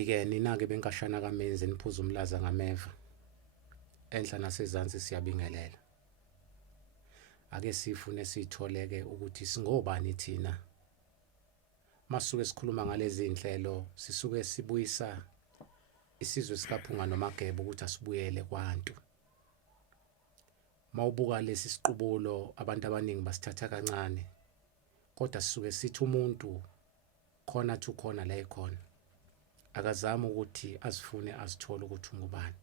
Ayike nina-ke benkashana kaMenzi niphuza umlaza ngameva. Enhla nasezansi siyabingelela. Ake sifune sitholeke ukuthi singobani thina. Masuke sikhuluma ngalezi inhlelo sisuke sibuyisa isizwe sikaPhunga noMageba ukuthi asibuyele kwaNtu. Mawubuka lesi siqubulo abantu abaningi basithatha kancane. Kodwa sisuke sithi umuntu khona thu khona la ekhona. Akazama ukuthi azifune azithole ukuthi ungubani.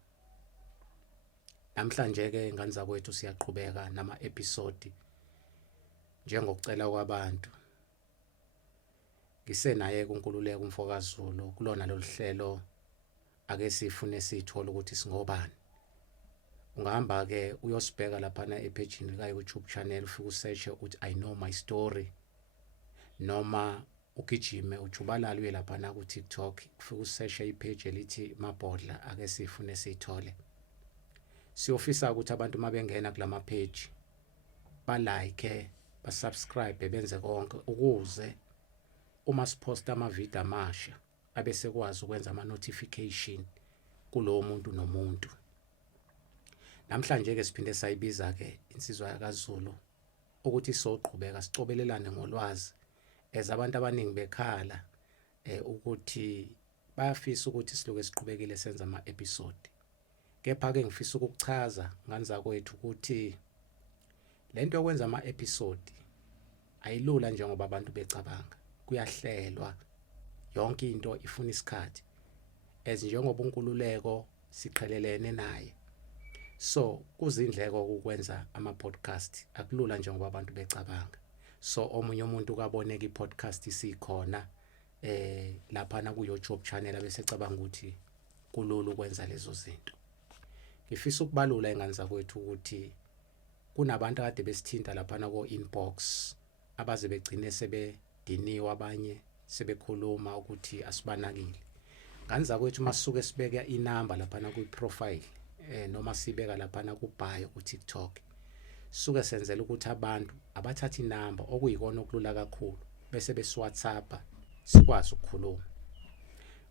Namhlanje ke ingane zakwethu siyaqhubeka nama episode njengokucela kwabantu. Ngisenaye kuNkululeko uMfokaZulu kulona loluhlelo ake sifune sithole ukuthi singobani. Ungahamba ke uyosibheka lapha na epagini ka YouTube channel ufike usearch ukuthi I know my story noma ugijime ujubalala uye lapha na ku TikTok ufike usearch ipage elithi Mabhodla ake sifune sithole. Siyofisa ukuthi abantu mabengena kulama page ba like ba subscribe benze konke ukuze uma siposta ama video amasha abese kwazi ukwenza ama notification kulowo muntu nomuntu. Namhlanje ke siphinde sayibiza ke insizwa yakaZulu ukuthi soqhubeka sicobelelane ngolwazi abantu abaningi bekhala ukuthi bayafisa ukuthi siloke siqhubekile senza ama episode. Kepha ke ngifisa ukuchaza ngane zakwethu ukuthi lento yokwenza ama episode ayilula njengoba abantu becabanga. Kuyahlelwa yonke into ifuna isikhathi njengoba uNkululeko siqhelelene naye. So kuzindleko ukwenza ama podcast akulula njengoba abantu becabanga. So omunye umuntu kaboneka iPodcast isikhona lapha na ku YouTube channel abese cabanga ukuthi kulula ukwenza lezo zinto. Ngifisa ukubalula ingane zakwethu ukuthi kunabantu kade besithinta lapha na ko inbox abaze begcine sebediniwe abanye sebekhuluma ukuthi asibanakile. Ngane zakwethu masuke sibeka inamba lapha na ku profile noma sibeka lapha na ku bio ku TikTok. Suke senzela ukuthi abantu abathatha inamba okuyikona okulula kakhulu bese besiWhatsApp sikwazi ukukhuluma.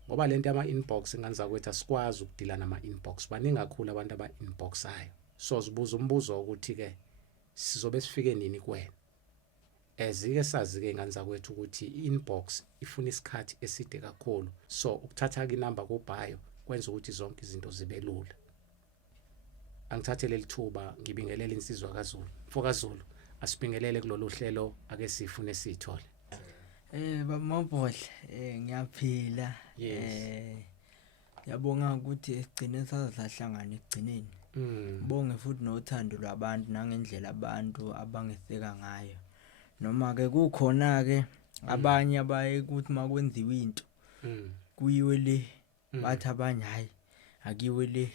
Ngoba lento ama inbox ingane zakwethu asikwazi ukudila nama inbox baningi kakhulu abantu aba inboxayo. So sibuza umbuzo ukuthi ke sizobe sifike nini kuwena. Ezike sazi ke ingane zakwethu ukuthi inbox ifuna isikhathi eside kakhulu. So ukuthatha ke inamba ku bio kwenza ukuthi zonke izinto zibe lula. Angithathe lelithuba ngibingelela insizwa kaZulu. MfokaZulu asibingelele kulolu hlelo ake sifune sithole. Baba Mabhodla ngiyaphila. Yabonga ukuthi sigcine sazahlangana ekugcineni. Bonge futhi nothando lwabantu nangendlela abantu abangeseka ngayo. Noma ke kukhona ke abanye abaye ukuthi makwenziwa into kuyiwe le bathi abanye hayi akiwe le.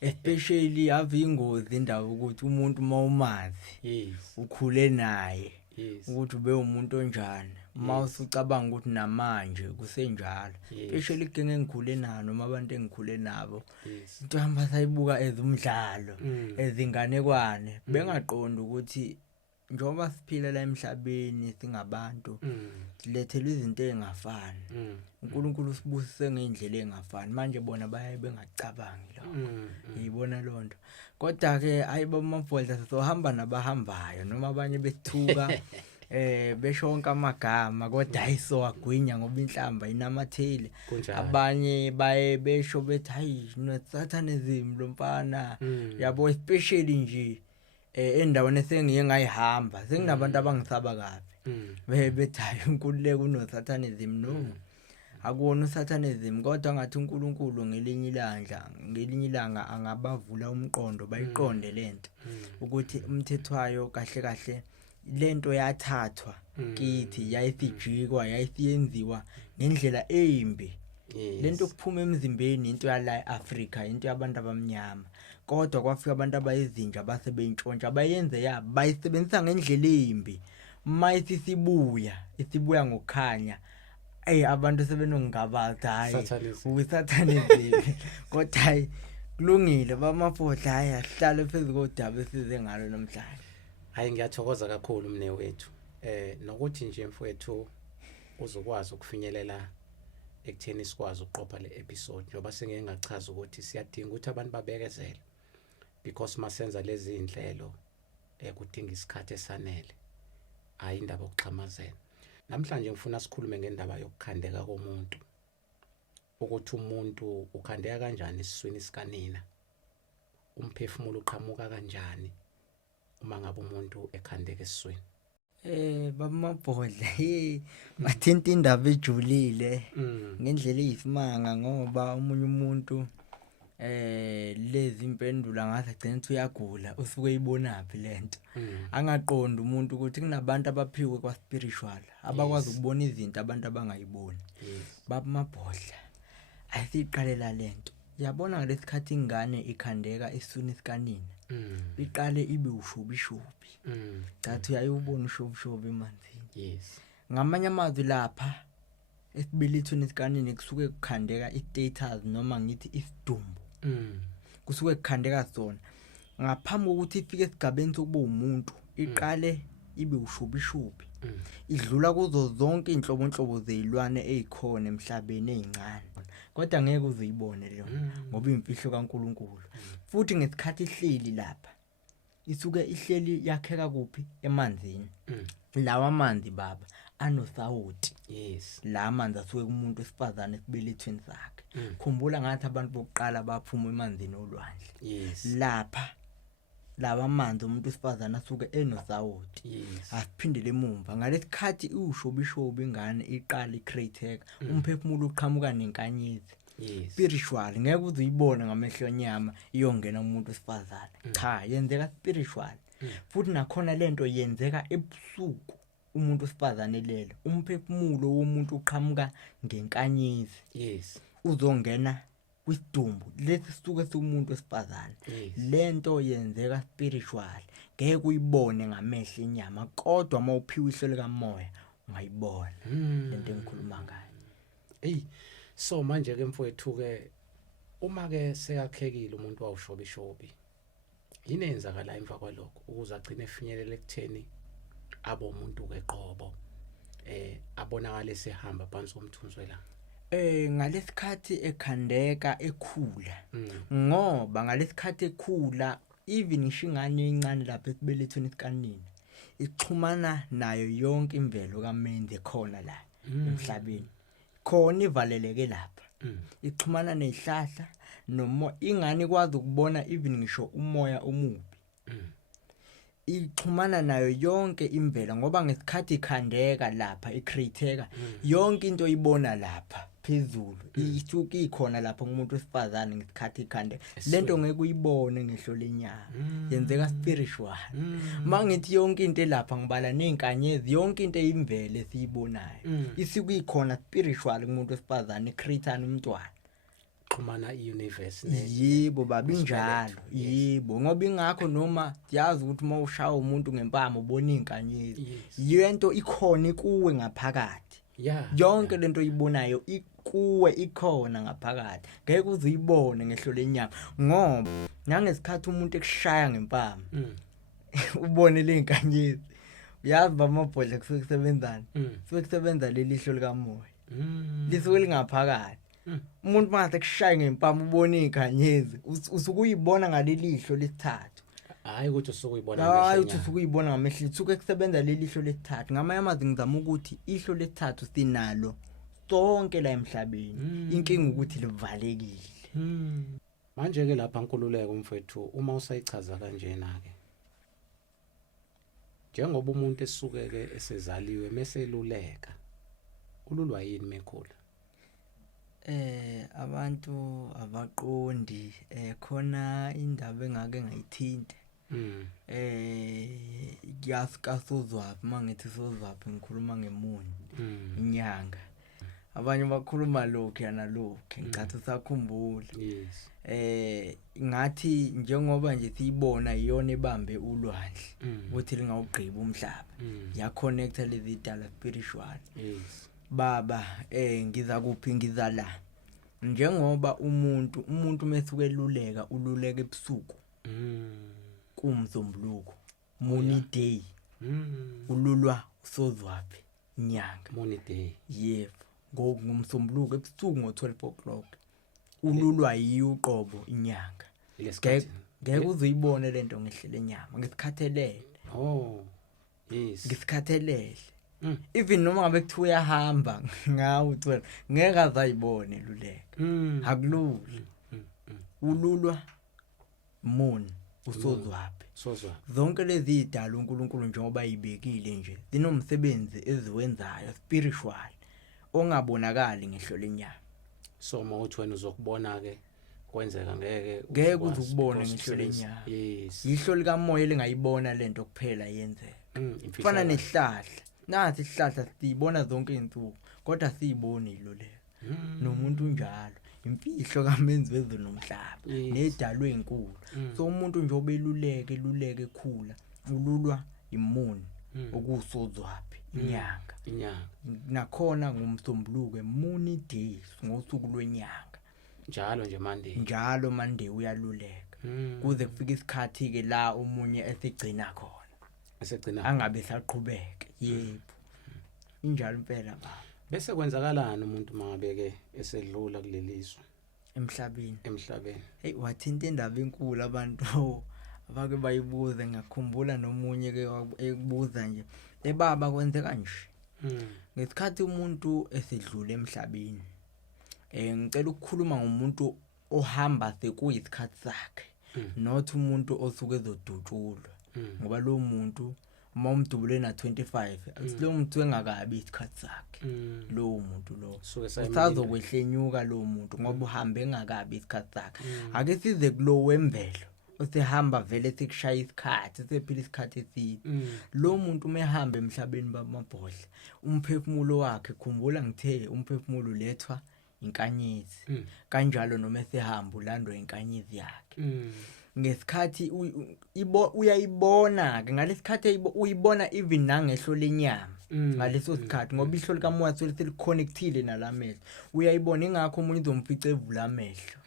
Especially ave ingozi indawo ukuthi umuntu mawumazi ukhule naye ukuthi ube umuntu onjani mawusucabanga ukuthi namanje kusenjalo especially kenge ngikhule nayo noma abantu engikhule nabo into hamba sayibuka ezumdlalo ezinganekwane bengaqonda ukuthi njoba siphila la emhlabeni singabantu silethelwe izinto ezingafani uNkulunkulu usibusise ngeindlela ezingafani manje bona baye bengacabangi lokho yibona lonto kodwa ke ayiba Mabhodla sizohamba nabahambayo noma abanye bethuka beshonka amagama kodwa ayiso agwinya ngoba inhlamba inamatheli abanye baye besho bethi hayi no satanism lo mfana yabo especially nje endaweni esengiye ngayihamba senginabantu abangisaba kabi bethi hayi uNkululeko uno satanism no akuwona usatanism kodwa ngathi uNkulunkulu ngelinye ilanga angabavula umqondo bayiqonde lento ukuthi umthethwayo kahle kahle lento yathathwa kithi yayisijikwa yayisiyenziwa ngendlela embi lento kuphuma emzimbeni into yala eAfrika into yabantu abamnyama kodwa kwafika abantu abayizinja base beyintshontsha bayenze yabo bayisebenzisa ngendlela embi mayithi isibuya ngokukhanya abantu sebenongabaza hayi uSatanism kodwa hayi kulungile bamafodla hayi ahlale phezulu kodaba esize ngalo namhlanje. Hayi ngiyathokoza kakhulu mnewethu nokuthi nje mfowethu uzokwazi ukufinyelela ekutheni sikwazi ukuqopha le episode njoba sengeke ngachaza ukuthi siyadinga ukuthi abantu babekezele because masenza lezi inhlelo kudinga isikhathi esanele hayi indaba yokuxhamazela. Namhlanje ngifuna sikhulume ngendaba yokukhandeka komuntu, ukuthi umuntu ukhandeka kanjani esiswini sikanina, umphefumulo uqhamuka kanjani uma ngabe umuntu ekhandeka esiswini. Bamabhodla bathinta indaba ejulile ngendlela eyisimanga ngoba umunye umuntu lezi impendulo ngathi agcina ukuthi uyagula usuke eyibonaphi lento. Angaqonda umuntu ukuthi kunabantu abaphiwe kwa spiritual abakwazi ukubona izinto abantu abangayiboni. Bamabhodla ayisiqalela lento. Yabona ngalesikhathi ingane ikhandeka esiswini sikanina. Iqale ibe ushubishubi. Cathi uyayibona ushubishubi emanzini. Yes. Ngamanye amazwi lapha esibelethweni sikanina kusuke kukhandeka istatus noma ngithi isidumbu. Kusuke kukhandeka sona. Ngaphambi kokuthi ifike esigabeni sokuba umuntu, iqale ibe ushubishubi. Idlula kuzo zonke inhlobonhlobo zezilwane ezikhona emhlabeni ezincane. Kodwa ngeke uzuyibone leyo ngoba imfihlo kaNkuluNkulu. Futhi ngesikhathi ihleli lapha isuke ihleli yakheka kuphi emanzini. Lawa amanzi baba anosawoti. Yes. La amanzi asuke kumuntu wesifazane esibelethweni sakhe. Khumbula ngathi abantu bokuqala baphuma emanzini olwandle. Yes. Lapha lawa amanzi umuntu wesifazane asuke enosawoti. Yes. Asiphindele emumva ngalesikhathi ushobishobi ingane iqala icreateka umphefumulo uqhamuka nenkanyezi. Yes. Spiritual ngeke uzuyibona ngamehlo enyama iyongena umuntu wesifazane. Cha, yenzeka spiritual. Futhi nakhona lento yenzeka ebusuku umuntu wesifazane lelo. Umphefumulo womuntu uqhamuka ngenkanyezi. Yes. Uzongena kwisidumbu lesi sisuke somuntu wesifazane. Lento yenzeka spiritual. Ngeke uyibone ngamehlo enyama kodwa mawuphiwe ihlelo kamoya ungayibona lento engikhuluma ngayo. So manje ke mfowethu ke uma ke seyakhekile umuntu wawushobishobi yini enzakala emva kwalokho ukuze agcine efinyelela ekutheni abo umuntu ke qobo abonakala sehamba phansi komthunzi welanga. Ngalesikhathi ekhandeka ekhula ngoba ngalesikhathi ekhula even ishingane encane lapha esibelethweni sikanina ixhumana nayo yonke imvelo kaMenzi khona la emhlabeni. Khona ivaleleke lapha. Ixhumana nezihlahla noma ingane ikwazi ukubona even ngisho umoya omubi. Ixhumana nayo yonke imvelo ngoba ngesikhathi ikhandeka lapha icreateka yonke into ibona lapha phezulu. Isuke ikhona lapha kumuntu wesifazane ngesikhathi ikhandeka. Lento ngeke uyibone ngehlo lenyama. Yenzeka spiritual. Mangithi yonke into lapha ngibala nezinkanyezi yonke into eyimvelo esiyibonayo. Isuke ikhona spiritual kumuntu wesifazane icreatana umntwana. Xhumana iuniverse yebo babinjalo. Yebo ngoba ingakho noma siyazi ukuthi uma ushaya umuntu ngempama ubona izinkanyezi. Yento ikhona kuwe ngaphakathi. Yonke lento oyibonayo ikuwe ikhona ngaphakathi. Ngeke uzuyibone ngehlo lenyama ngoba nangesikhathi umuntu ekushaya ngempama ubone lezinkanyezi. Uyazi bamabhodla kusuke kusebenzana. Kusuke kusebenza leli hlo likamoya. Lisuke lingaphakathi. Umuntu mase kushaya ngempama ubone izinkanyezi usuke uyibona ngaleli hlo lesithathu. Hayi ukuthi usuke uyibona ngamehlo. Hayi ukuthi usuke uyibona ngamehlo. Usuke kusebenza leli hlo lesithathu. Ngamanye amazwi ngizama ukuthi ihlo lesithathu sinalo sonke la emhlabeni. Inkinga ukuthi livalekile. Manje ke lapha Nkululeko mfethu uma usayichaza kanjena ke njengoba umuntu esuke ke esezaliwe meseluleka ululwa yini mekhula? Abantu abaqondi khona indaba engake ngayithinta. Kasozwaphi mangithi sozwaphi ngikhuluma ngemuni inyanga. Abanye bakhuluma lokho yana lokho ngicathi sakhumbula. Yes. Ngathi njengoba nje siyibona iyona ebambe ulwandle ukuthi lingawugqiba umhlaba. Ya connecta lezi dala spiritual. Yes. Baba ngiza kuphi ngiza la. Njengoba umuntu mesuke eluleka ululeka ebusuku. Kumsombuluko. Money day. Ululwa sozwaphi inyanga. Money day. Yebo. ngomsombuluko ebusuku ngo12 o'clock ululwa yiyo uqobo inyanga ngeke uzuyibone lento ngehlele enyama ngesikhathelele yes ngesikhathelele even noma ngabe kuthiwa uyahamba ngawo 12 ngeke azayibone luleka akulula ululwa moon usozwaphi zonke lezi idala uNkulunkulu njengoba ibekile nje zinomsebenzi eziwenzayo spiritual ongabonakali ngehlo lenyama so mawuthi wena uzokubona ke kwenzeka ngeke uzukubone ngehlo lenyama yes ihlo lika moya lingayibona lento kuphela yenzeka kufana nehlahla nathi isihlahla sibona zonke izinsuku kodwa siyiboni iloleka nomuntu njalo imfihlo kaMenzi wezulu nomhlaba nedalwe enkulu so umuntu nje obeluleke ekhula ululwa imuni okusozwaphi inyanga nakhona ngomsombuluko emuni days ngosuku lwenyanga njalo Monday uyaluleka kuze kufike isikhathi ke la omunye esigcina khona angabe saqhubeka yebo injalo impela baba bese kwenzakalana umuntu mangabeke esedlula kulelizwe emhlabeni hey wathinta indaba enkulu abantu abake bayibuza ngakhumbula nomunye ke ekubuza nje ebaba kwenzeka nje ngesikhathi umuntu esedlula emhlabeni ngicela ukukhuluma ngomuntu ohamba sekuyisikhathi sakhe not umuntu osuke ezodutshulwa ngoba lo muntu uma umdubule na 25 lo muntu engakabi isikhathi sakhe lo muntu lo usazokwehlanyuka lo muntu ngoba uhambe engakabi isikhathi sakhe ake size kulo wemvelo usehamba vele sekushaya isikhathi sephila isikhathi eside lo muntu umehamba emhlabeni bamabhodla umphefumulo wakhe khumbula ngithe umphefumulo ulethwa inkanyezi kanjalo noma esehamba ulandwa inkanyezi yakhe ngesikhathi uyayibona ke ngalesikhathi uyibona even nangehlo lenyama ngaleso sikhathi ngoba ihlo likamoya seliconnectile nalamehlo uyayibona ingakho umuntu izomfica evula amehlo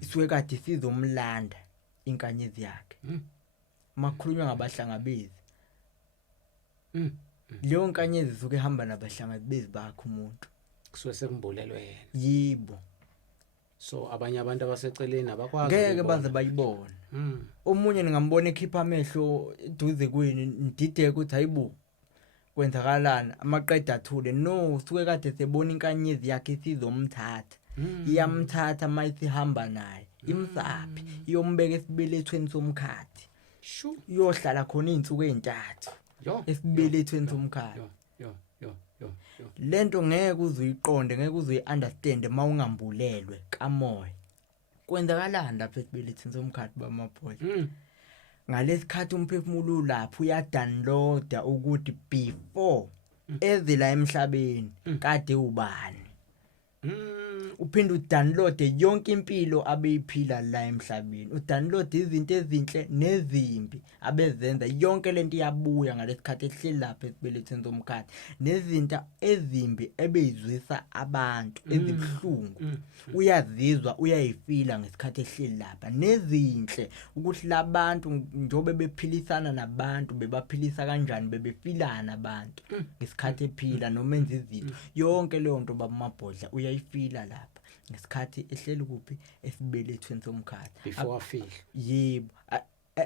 isuke kade sizomlanda inkanyezi yakhe makhulunywa ngabahlangabezi leyo nkanyezi suke ehamba nabahlangabezi bakhe umuntu kusuke sekumbulelwe yena yibo so abanye abantu abaseceleni abakwazi ngeke baze bayibona omunye ngingambona ekhipha amehlo eduze kweni ndideke ukuthi hayibo kwenzakalana amaqeda athule no suke kade sebona inkanyezi yakhe sizomthatha iyamthatha mayisihamba naye imsaphi iyombeka esibelethweni somkhathi iyohlala khona izinsuku ezintathu esibelethweni somkhathi lento ngeke uzuyiqonde ngeke uzuyiunderstand mawungambulelwe kamoya kwenzakalana lapha esibelethweni somkhathi bamaphola ngalesikhathi umphefumulo lapho uyadownloada ukuthi before ezila emhlabeni kade ubani uphinde udownload yonke impilo abeyiphila la emhlabeni udownload izinto ezinhle nezimbi abezenza yonke lento iyabuya ngalesikhathi ehleli lapha esibelethweni somkhathi nezinto ezimbi ebeyizwisa abantu ezibhlungu uyazizwa uyayifila ngesikhathi ehleli lapha nezinhle ukuthi labantu njobe bephilisana nabantu bebaphilisa kanjani bebefilana abantu ngesikhathi ephila noma enza izinto yonke leyo nto babamabhodla uyayifila lapha ngesikhathi ehleli kuphi esibelethweni somkhathi before afile yebo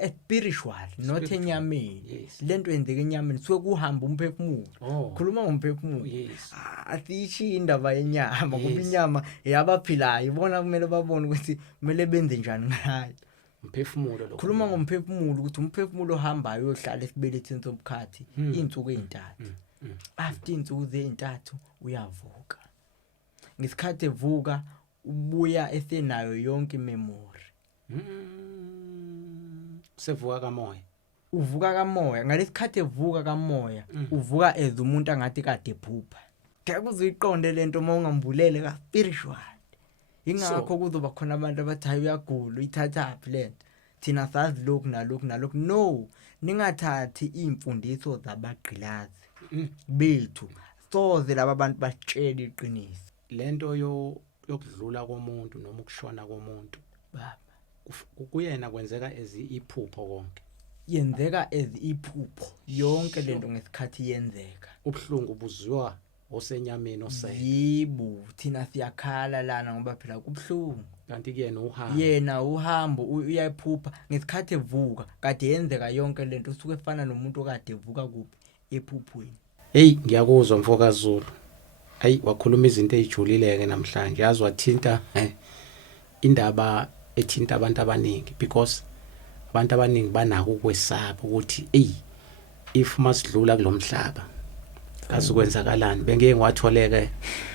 spiritual not enyameni lento yenzeka enyameni suke kuhamba umphefumulo khuluma ngomphefumulo asiyishi indaba yenyama ngoba inyama yabaphilayo ibona kumele babone ukuthi kumele benze njani ngayo umphefumulo lo khuluma ngomphefumulo ukuthi umphefumulo ohambayo uyohlala esibelethweni somkhathi izinsuku ezintathu after izinsuku ezintathu uyavuka ngesikhathi evuka ubuya esenayo yonke memory sevuka kamoya uvuka kamoya ngalesikhathi evuka kamoya uvuka as umuntu angathi kade ephupha ngeke uziqonde lento mawungambulele ka spiritual ingakho kuzoba khona abantu abathi hayi uyagula uyithathaphi lento thina sazi lokhu nalokhu no ningathathi imfundiso zabagqilazi bethu soze laba bantu batshela iqiniso lento yokudlula komuntu noma ukushona komuntu baba kuyena kwenzeka iphupho konke yenzeka iphupho yonke lento ngesikhathi yenzeka ubhlungu buzwiwa osenyameni osele yibo thina siyakhala lana ngoba phela kubhlungu kanti kuyena uhambo yena uhambo uyayiphupha ngesikhathi evuka kade yenzeka yonke lento usuke efana nomuntu okade evuka kuphi ephuphweni. hey ngiyakuzwa mfokazulu hayi wakhuluma izinto ezijulileke namhlanje yazi wathinta indaba ethinta abantu abaningi because abantu abaningi banako ukwesaba ukuthi if masidlula kulomhlaba kasukwenzakalani bengeke ngiwatholeke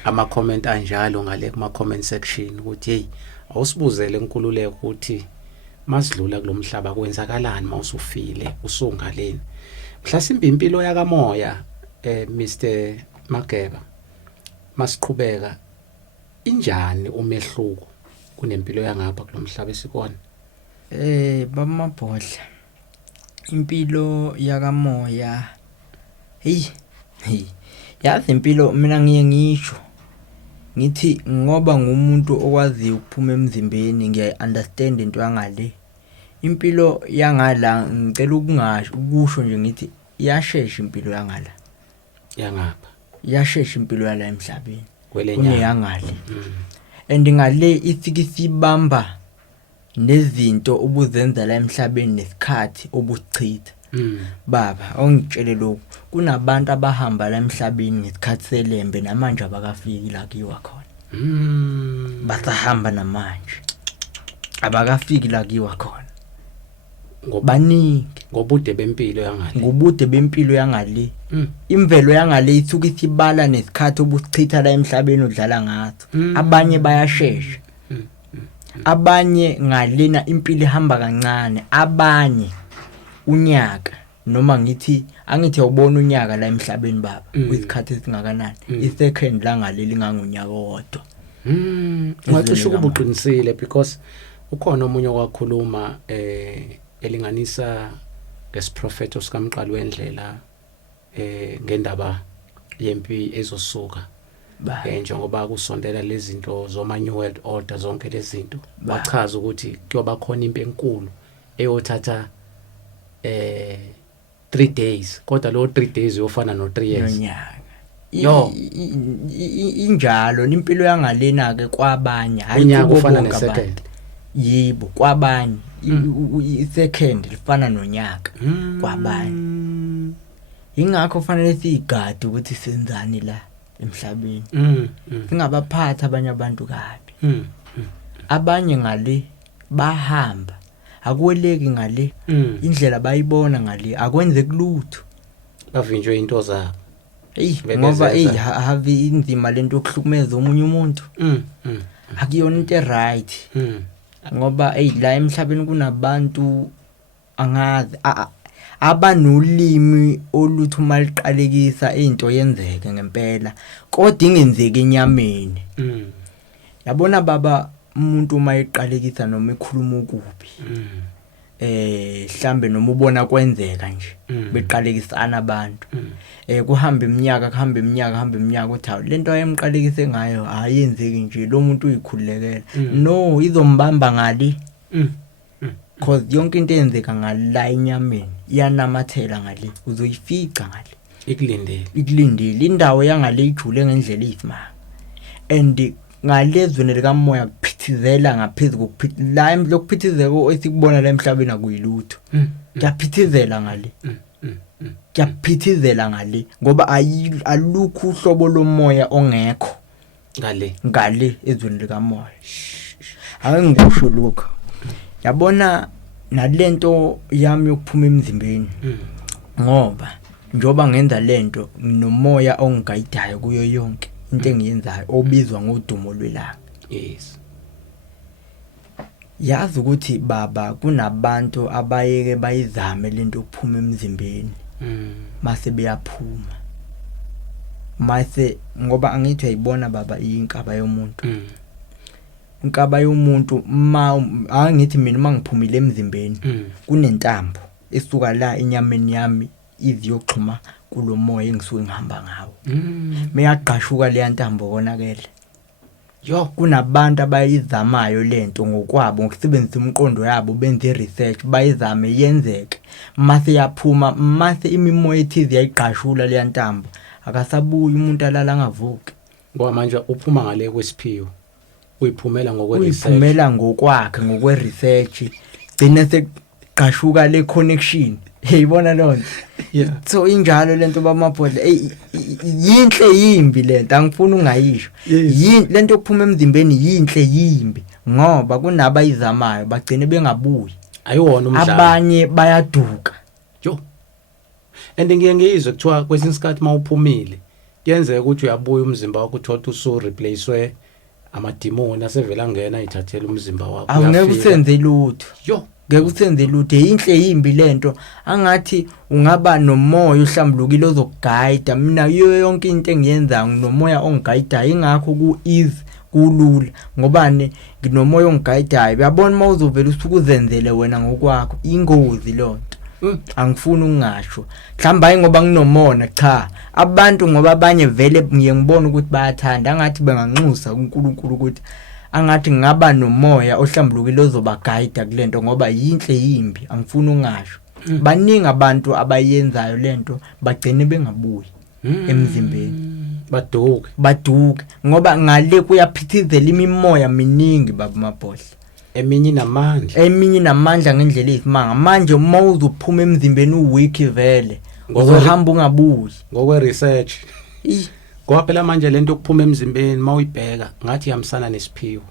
ama comment anjalo ngale kuma comment section ukuthi hey awusibuzele inkululeko ukuthi masidlula kulomhlaba kwenzakalani mawusufile usungaleni mhlasimbe impilo yakamoya Mr Mageba masiqhubeka injani umehluko kunempilo yangapha kulomhlaba esikona bamabhodla impilo yakamoya hey yazi impilo mina ngiye ngisho ngithi ngoba ngumuntu okwazi ukuphuma emzimbeni ngiya-understand into yangale impilo yangala ngicela ukungasho ukusho nje ngithi iyashesha impilo yangala yangapha iyashesha impilo yala emhlabeni kuneyangale and ngale isikisibamba nezinto obuzenza la emhlabeni nesikhathi obuchitha baba ongitshele lokho kunabantu abahamba la emhlabeni ngesikhathi selembe namanje abakafiki la kiwa khona basahamba namanje abakafiki la kiwa khona ngobaningi ngobude bempilo yangale ngobude bempilo yangale imvelo yangale isuka isibala nesikhathi obuchitha la emhlabeni udlala ngaso abanye bayashesha abanye ngalena impilo ihamba kancane abanye unyaka noma ngithi angithi ubona unyaka la emhlabeni baba kwisikhathi esingakanani i-second la ngaleli ngangonyaka wodwa ngacishe kubuqinisile because ukhona omunye okwakhuluma elinganisa ngesiprofeto sikamqali wendlela ngendaba yempi ezosuka njengoba kusondela lezi zinto zoma new world order zonke lezi zinto wachaza ukuthi kuyoba khona impi enkulu eyothatha 3 days kodwa lo 3 days uyofana no 3 years yo injalo impilo yangalena ke kwabanye hayi kufana ne-second yibo kwabanye i-second lifana nonyaka kwabanye ingakho kufanele sigade ukuthi senzani la emhlabeni singabaphatha abanye abantu kabi abanye ngale bahamba akweleki ngale indlela bayibona ngale akwenze kulutho bavinjwe into zabo ngoba have inzima lento okuhlukumeza omunye umuntu akuyona into right ngoba la emhlabeni kunabantu angazi abanolimi oluthi uma liqalekisa into yenzeke ngempela kodwa ingenzeki enyameni yabona baba umuntu uma eqalekisa noma ekhuluma ukubi mhlambe noma ubona kwenzeka nje beqalekisana abantu kuhamba iminyaka uthi lento ayemqalekise ngayo ayenzeki nje lo muntu uyikhulekela no izombamba ngali cause yonke into eyenzeka ngala enyameni iyanamathela ngale uzoyifica ngale ikulindele indawo yangale ijule ngendlela isimanga and ngalezweni likamoya kuphithizela ngaphezulu la lokuphithizeko esikubona la emhlabeni akuyilutho kuyaphithizela ngale kuyaphithizela ngale ngoba alukho uhlobo lomoya ongekho ngale ezweni likamoya akengisho lokho yabona nalento yami yokuphuma emzimbeni ngoba njoba ngenza lento nomoya ongigayidayo kuyo yonke into engiyenzayo obizwa ngodumo lwelanga yes yazi ukuthi baba kunabantu abayeke bayizame lento ukuphuma emzimbeni mase beyaphuma mase ngoba angithi ayibona baba inkaba yomuntu inkaba yomuntu angithi mina mangiphumile emzimbeni kunentambo esuka la enyameni yami iziyoxhuma kulomoya engisuke ngihamba ngawo meyaqashuka le ntambo konakele yo kunabantu abayizamayo lento ngokwabo ngokusebenzisa umqondo yabo benze research bayizame yenzeke mase yaphuma mase imimoya ethize yayiqashula le ntambo akasabuyi umuntu alala angavuki. Ngoba manje uphuma ngale kwesiphiwo uyiphumela ngokwe-research. Uyiphumela ngokwakhe ngokwe-research gcine seqashuka le connection. Yeyibona lonto. Yeah. So injalo lento bamabhodla yinhle yimbi lento angifuni ungayisho. Lento yokuphuma emzimbeni yinhle yimbi ngoba kunabayizamayo bagcine bengabuyi. Ayiwona umdlalo. Abanye bayaduka. Jo. And ngiye ngizwe kuthiwa kwesinye isikhathi mawuphumile kuyenzeka ukuthi uyabuya umzimba wakho uthola usu replacewe amadimoni asevela ngena ithathela umzimba wakho. Awungeke usenze lutho. Jo. Ngeke usenze lutho yinhle yimbi lento angathi ungaba nomoya uhlambulukile ozoguide mina yonke into engiyenza nginomoya onguidayo ingakho ku easy kulula ngobane nginomoya onguidayo uyabona mawuzovela usukuzenzele wena ngokwakho ingozi lonto. Angifuni ungasho mhlamba hayi ngoba nginomona cha abantu ngoba abanye vele ngiye ngibona ukuthi bayathanda angathi benganxusa uNkulunkulu ukuthi angathi ngaba nomoya ohlambulukile ozoba guide kulento ngoba yinhle yimbi angifuni ungasho. Baningi abantu abayenzayo lento bagcine bengabuyi emzimbeni baduke ngoba ngale kuyaphithizela imimoya miningi baba mabhodla. Eminye namandla ngendlela eyisimanga manje uma uzophuma emzimbeni uweek vele uzohamba ungabuyi ngokwe-research. Ngoba phela manje lento yokuphuma emzimbeni mawuyibheka ngathi yamsana nesiphiwo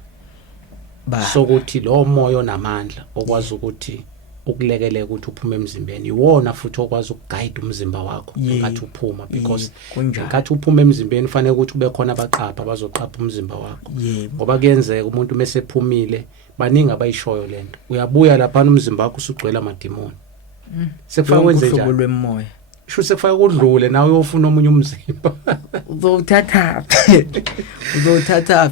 sokuthi lo moya onamandla okwazi ukuthi ukulekeleka ukuthi uphume emzimbeni iwona futhi okwazi ukuguide umzimba wakho ngathi uphuma because ngathi uphuma emzimbeni kufanele ukuthi ube khona abaqapha bazoqapha umzimba wakho ngoba kuyenzeka umuntu mesephumile baningi abayishoyo lento uyabuya lapha umzimba wakho usugcwele amadimoni sekufaka kwenze njalo sho sekufaka kudlule nawe uyofuna omunye umzimba uzothatha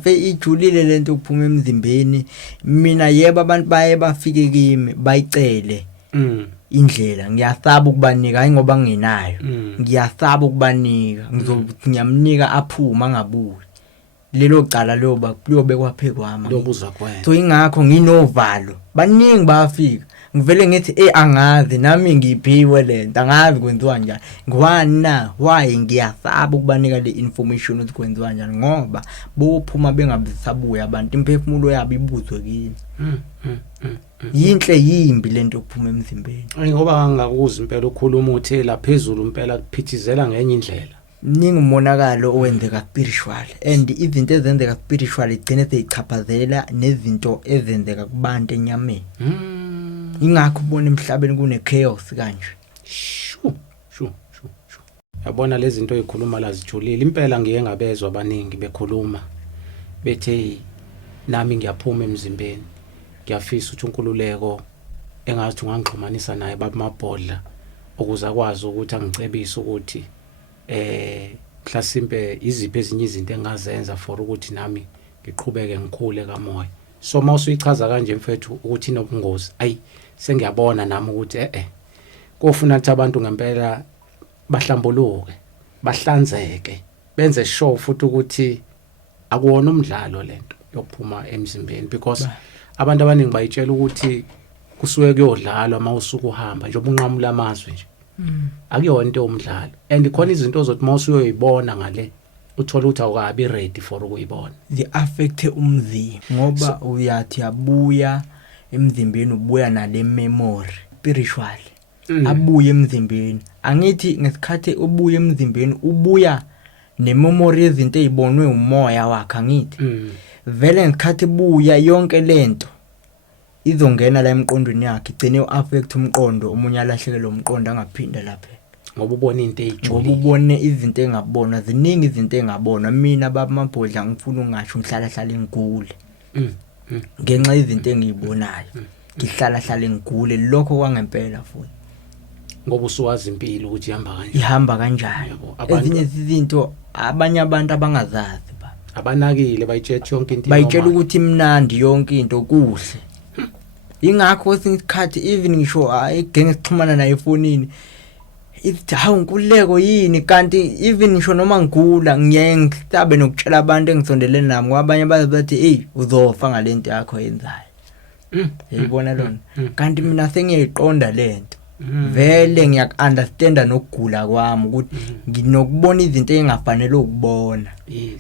ijulile lento ukuphuma emzimbeni mina yebo abantu baye bafike kimi bayicele indlela ngiyasaba ukubanika hayi ngoba ngingenayo ngiyasaba ukubanika ngiyamnika aphuma ngabuyi lelo cala liyobe kwaphe kwami lobuza kwena so ingakho nginovalo baningi bafika ngivele ngithi angazi nami ngiphiwe lento angazi kwenziwa njani ngwani na why ngiyasaba ukubanika le information ukuthi kwenziwa njani ngoba bophuma bengabisabuya abantu imphefumulo yabo ibuzwe kini yinhle yimbi lento yokuphuma emzimbeni ngoba ngakuza impela ukhuluma uthi la phezulu impela kuphithizela ngenye indlela ningi umonakalo owenzeka spiritual and izinto ezenzeka spiritual igcine seyichaphazelela nezinto ezenzeka kubantu enyameni ingakho ubona emhlabeni kune chaos kanje shu yabona lezi zinto ezikhuluma la zijulile impela ngiye ngabezwa abaningi bekhuluma bethe nami ngiyaphuma emzimbeni ngiyafisa ukuthi unkululeko engathi ungangixhumanisa naye baba mabhodla ukuze akwazi ukuthi angicebise ukuthi mhlasimpe iziphi ezinye izinto engazenza for ukuthi nami ngiqhubeke ngikhule kamoya so mawusuyichaza kanje mfethu ukuthi inobungozi ayi sengiyabona nami ukuthi kofuna ukuthi abantu ngempela bahlambuluke bahlanzeke benze sure futhi ukuthi akuwona umdlalo lento yokuphuma emzimbeni because abantu abaningi bayitshela ukuthi kusuke kuyodlalwa mawusuku uhamba nje ubunqamula amazwi nje akuyona into yomdlalo and khona izinto ozothi mawusuyoyibona ngale uthola ukuthi awukabi ready for ukuyibona the affect umzimba ngoba uyathi abuya emzimbeni ubuya nale memory spiritual abuye emzimbeni angithi ngesikhathi ubuye emzimbeni ubuya nememory yezinto ezibonwe umoya wakhe angithi vele ngesikhathi buya yonke lento izongena la emqondweni yakhe igcine uaffect umqondo umunye alahlekelwe umqondo angaphinda lapha ngoba ubona into ezijulile ngoba ubone izinto engabonwa ziningi izinto engabonwa mina baba mabhodla ngifuna ungasho ngihlala ngigule ngenxa izinto engizibonayo ngihlala ngigule lokho kwangempela futhi ngoba usuwazi impilo ukuthi ihamba kanjani ezinye izinto abanye abantu abangazazi abanakile bayitshela yonke into bayitshela ukuthi imnandi yonke into kuhle ingakho isikhathi even ngisho ayigenge sixhumana naye efonini ithi hawu nkululeko yini kanti even ngisho noma ngigula ngiyengitabe nokutshela abantu engisondelene nami kwabanye bathi hey uzofa ngalento yakho yenzayo yayibona lona kanti mina sengiyiqonda lento vele ngiyakunderstanda nokugula kwami ukuthi nginokubona izinto engafanele ukubona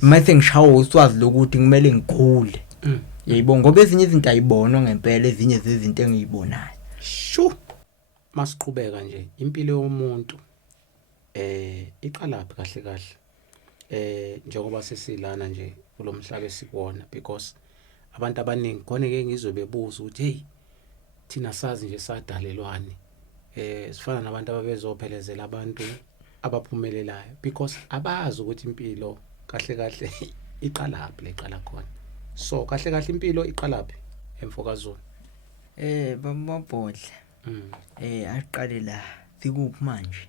mase ngishawo uswazi lokuthi kumele ngikhule yebo ngoba ezinye izinto ayibonwa ngempela ezinye zezinto engiyibonayo shu masiqhubeka nje impilo yomuntu iqalaphi kahle kahle njengoba sesilana nje kulomhlaba esikuwona because abantu abaningi khona ke ngizwe bebuza ukuthi hey thina sazi nje sadalelwani sifana nabantu ababezophelezela abantu abaphumelelayo because abazi ukuthi impilo kahle kahle iqalaphi leqala khona so kahle kahle impilo iqalaphi emfokazweni bamabhodla aqale la sikuphi manje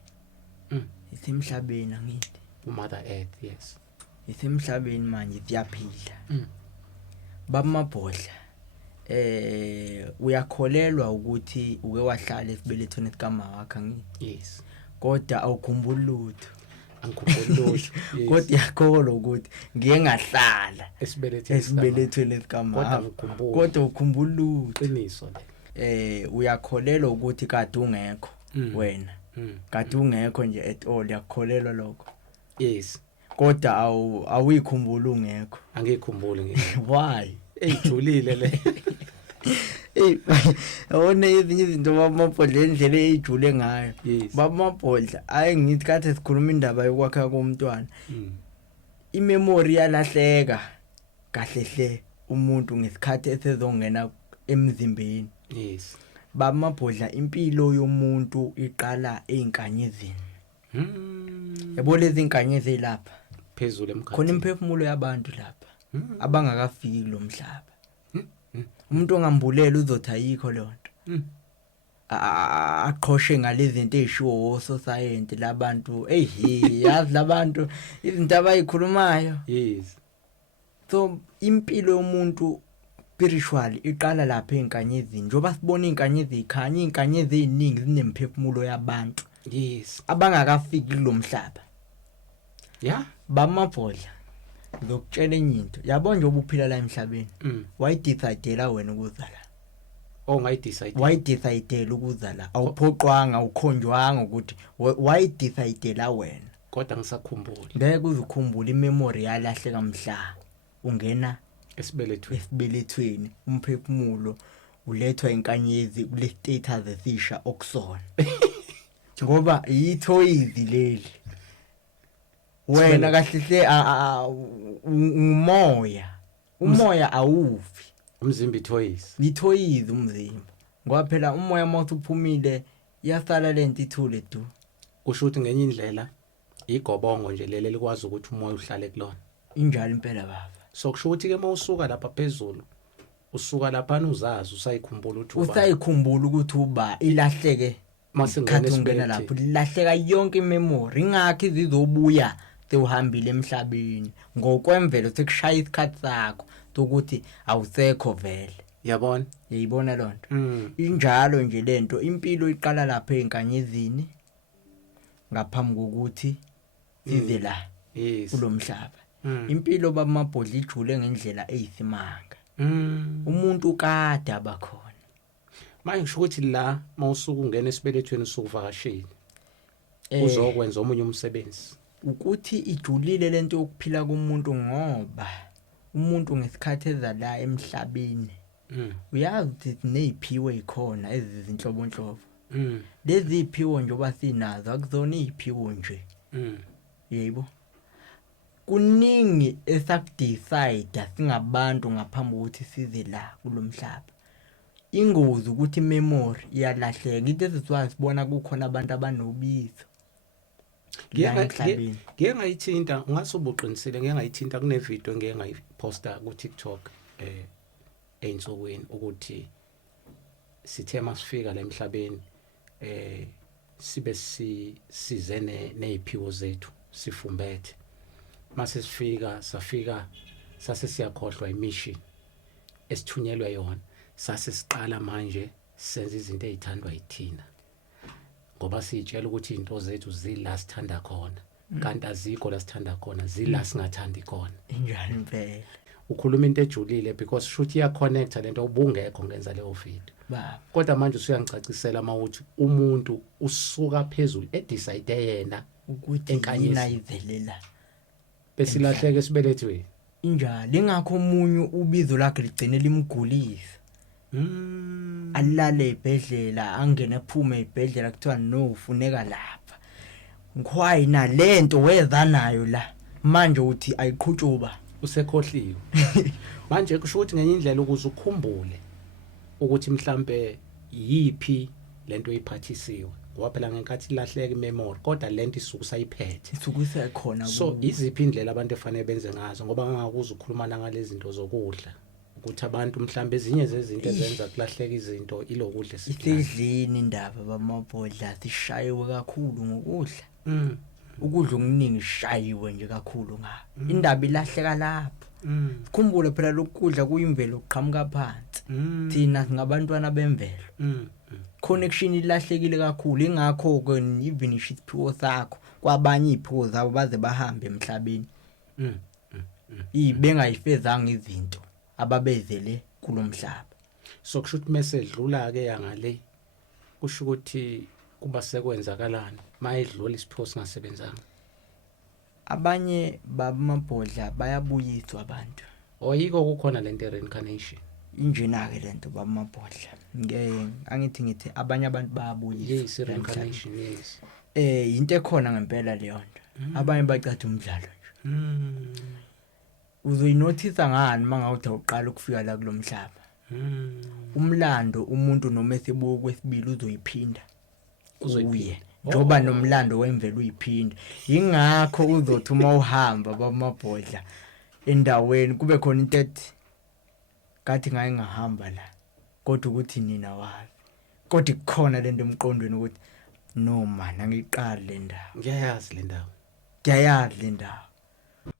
isemhlabeni angithi mother earth yes isemhlabeni manje siyaphila bamabhodla uyakholelwa ukuthi uke wahlala esibelethweni sikama wakhe angithi yes kodwa awukhumbuli lutho angikhumbuli kodwa yakholwa ukuthi ngiye ngahlala esibelethweni sikama kodwa ukhumbula lutho iqiniso uyakholelwa ukuthi kade ungekho wena kade ungekho nje at all yakholelwa lokho yes kodwa awuyikhumbula ungekho angikhumbuli ngeke why ejulile le awona ezinye izinto bamabhodla endlela ejule ngayo bamabhodla ayingithi kade sikhuluma indaba yokwakha komntwana imemory yalahleka kahle hle umuntu ngesikhathi esezongena emzimbeni yes bamabhodla impilo yomuntu iqala einkanyezini yabo lezi inkanyezi lapha phezulu emkhathini khona imphefumulo yabantu lapha abangakafiki kulomhlaba umuntu ongambulela uzothi ayikho lonto aqhoshe ngalezi zinto ezishiwo society labantu yazi labantu izinto abayikhulumayo yes so impilo yomuntu spiritual iqala lapha einkanyezini njoba sibona inkanyezi ikhanya inkanyezi eziningi zinemphefumulo yabantu yes abangakafiki kulomhlaba yeah bamabhodla ngokutshela enye into yabo nje obuphila la emhlabeni wayidecide wena ukuzala wayidecide ukuzala awuphoqwanga ukhonjwanga ukuthi wayidecide wena kodwa ngisakhumbula ngeke uzukhumbula imemory yalahleka mhla ungena esibelethweni umphefumulo ulethwa inkanyezi kule status esisha okusona ngoba yithoyizi leli wena kahle umoya awufi umzimba ithoyizi umzimba ngoba phela umoya mawuthi uphumile iyasala lento ithule du kusho ukuthi ngenye indlela igobongo nje lele likwazi ukuthi umoya uhlale kulona injalo impela baba so kusho ukuthi ke mawusuka lapha phezulu usuka lapha uzazi usayikhumbula ukuthi uba ilahleke masingena lapho ilahleka yonke imemory ingakho izizobuya sewuhambile emhlabeni ngokwemvelo sekushaya isikhathi sakho ukuthi awusekho vele yabona yayibona lonto injalo nje lento impilo iqala lapha einkanyezini ngaphambi kokuthi size la kulomhlaba impilo bamabhodla ijule ngendlela eyisimanga umuntu kade abakhona manje ngisho ukuthi la mawusuka ungena esibelethweni usukuvakashile uzokwenza omunye umsebenzi ukuthi ijulile lento yokuphila komuntu ngoba umuntu ngesikhathi ezala emhlabeni uyazi ukuthi neziphiwo ikhona ezizinhlobonhlobo lezi iziphiwo njoba sinazo akuzona iziphiwo nje yebo kuningi esakudecide singabantu ngaphambi kokuthi size la kulomhlaba ingozi ukuthi memory iyalahleka into ezizwayo sibona kukhona abantu abanobizo ngeke ngayithinta ngasubuqinisile ngeke ngayithinta kune video ngeke ngayiposta ku TikTok einsukwini ukuthi sithe masifika la emhlabeni sibe sizene neziphiwo zethu sifumbethe mase safika sase siyakhohlwa imission esithunyelwe yona sase siqala manje senza izinto ezithandwa yithina ngoba sitshela ukuthi into zethu zila sithanda khona kanti azikho la sithanda khona zila singathandi khona injalo impela ukhuluma into ejulile because shoot iya connect lento ubungekho ngenza leyo video baba kodwa manje usuyangicacisela mawuthi umuntu usuka phezulu edecide yena ukuthi enkanyezi. yina ivelela besilahleke sibelethwe injalo ingakho omunye ubizo lakhe ligcine limgulisa alale ebhedlela angene ephume ebhedlela kuthiwa no ufuneka lapha ngikhwayi na lento weza nayo la manje uthi ayiqhutshuba usekhohliwe manje kusho ukuthi ngenye indlela ukuze ukhumbule ukuthi mhlambe yipi lento oyiphathisiwe ngoba phela ngenkathi ilahleka imemory kodwa lento isuku sayiphethe isukuse khona so iziphi indlela abantu efanele benze ngazo ngoba ngangakuza ukukhulumana ngalezi zinto zokudla ukuthi abantu mhlambe ezinye zezinto ezenza kulahleka izinto ilokudla isidlini indaba bamabhodla sishayiwe kakhulu ngokudla ukudla okuningi shayiwe nje kakhulu nga indaba ilahleka lapho sikhumbule phela lokudla kuyimvelo uqhamuka phansi thina singabantwana bemvelo connection ilahlekile kakhulu ingakho ke even isiphiwo sakho kwabanye iziphiwo zabo baze bahambe emhlabeni bengayifezanga izinto ababezele kulomhlaba so kusho ukuthi mase edlula ke yangale kusho ukuthi kuba sekwenzakalana mayedlula isiphiwo singasebenzanga abanye babamabhodla bayabuyiswa abantu oyiko kukhona lento reincarnation injena ke lento babamabhodla ngithi abanye abantu bayabuyiswa yes reincarnation yes into ekhona ngempela leyo nto abanye bacatha umdlalo nje uzoyinothisa ngani mangawuthi uqala ukufika la kulomhlaba umlando umuntu noma esibuko kwesibili uzoyiphinda uye njoba nomlando wemvelo uyiphinda ingakho uzothi uma uhamba bamabhodla endaweni kube khona into ethi kathi ngaye ngahamba la kodwa ukuthi nina wazi kodwa kukhona lento emqondweni ukuthi no man angiqali le ndawo ngiyayazi le ndawo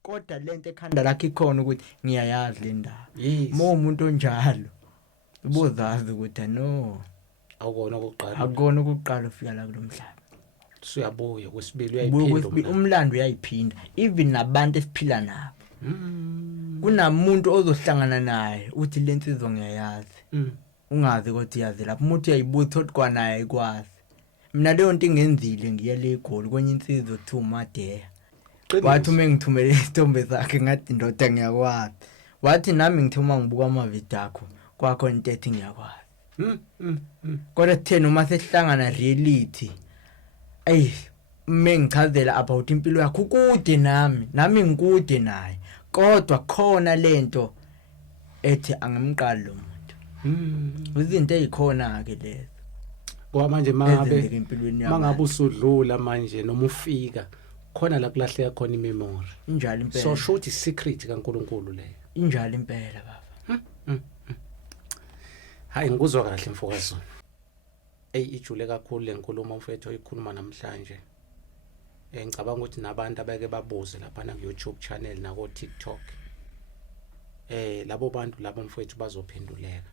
kodwa lento ekhanda lakhe ikhona ukuthi ngiyayazi le ndawo yes umuntu onjalo ubozazi ukuthi no akona ukuqala ufika la kulomhlaba uyabuya kwesibili uyayiphinda umlando uyayiphinda even nabantu esiphila nabo kunamuntu ozohlangana naye uthi lensizwe ngiyayazi ungazi ukuthi yazi lapho umuntu uyayibuthi kodwa naye ayikwazi mina leyo nto ingenzile ngiyele eGoli kwenye insizwe kuthiwa uMadeya wathi uma ngithumele isithombe sakhe ngathi ndoda ngiyakwazi wathi nami ngithuma ngibuka amavideo akho kwakho into ethi ngiyakwazi kodwa thena uma sehlangana reality mengichazela about impilo yakho ukude nami ngikude naye kodwa khona lento ethi angimqali lo muntu izinto ezikhona ke lezo ngoba manje mangabe usudlula manje noma ufika khona la kulahleka khona imemory injalo impela so shothi secret kaNkuluNkulu leyo injalo impela baba hayi ngikuzwa kahle mfokazi ijule kakhulu lenkulumo mfethu oyikhuluma namhlanje ngicabanga ukuthi nabantu abeke babuze lapha na YouTube channel na ko TikTok labo bantu labo mfethu bazophenduleka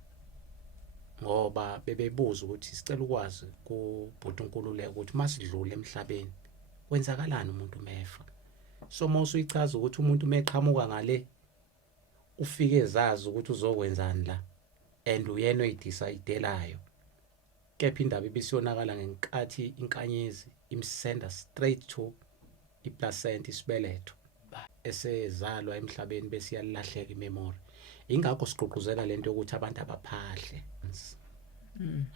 ngoba bebebuza ukuthi sicela ukwazi kubhuti uNkululeko ukuthi masidlule emhlabeni kwenzakalani umuntu mefa so mawusu ichaza ukuthi umuntu meqhamuka ngale ufike ezazi ukuthi uzokwenzani la and uyena oyidecidelayo kepha indaba ibisiyonakala ngenkathi inkanyezi imsenda straight to iplacenta isibeletho esezalwa emhlabeni bese yalahleka imemory ingakho siqoquzela lento ukuthi abantu abaphahle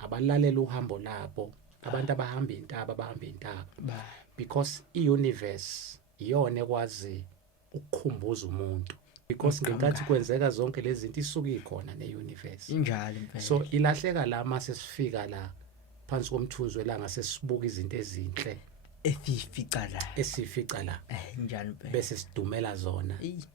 abalalela uhambo labo abantu abahamba intaba because iuniverse iyona ekwazi ukukhumbuza umuntu because ngenkathi kwenzeka zonke lezi zinto isuka ikhona neuniverse injalo impela so ilahleka la mase sifika la phansi komthunzi welanga sesibuka izinto ezinhle esifica la injalo impela bese sidumela zona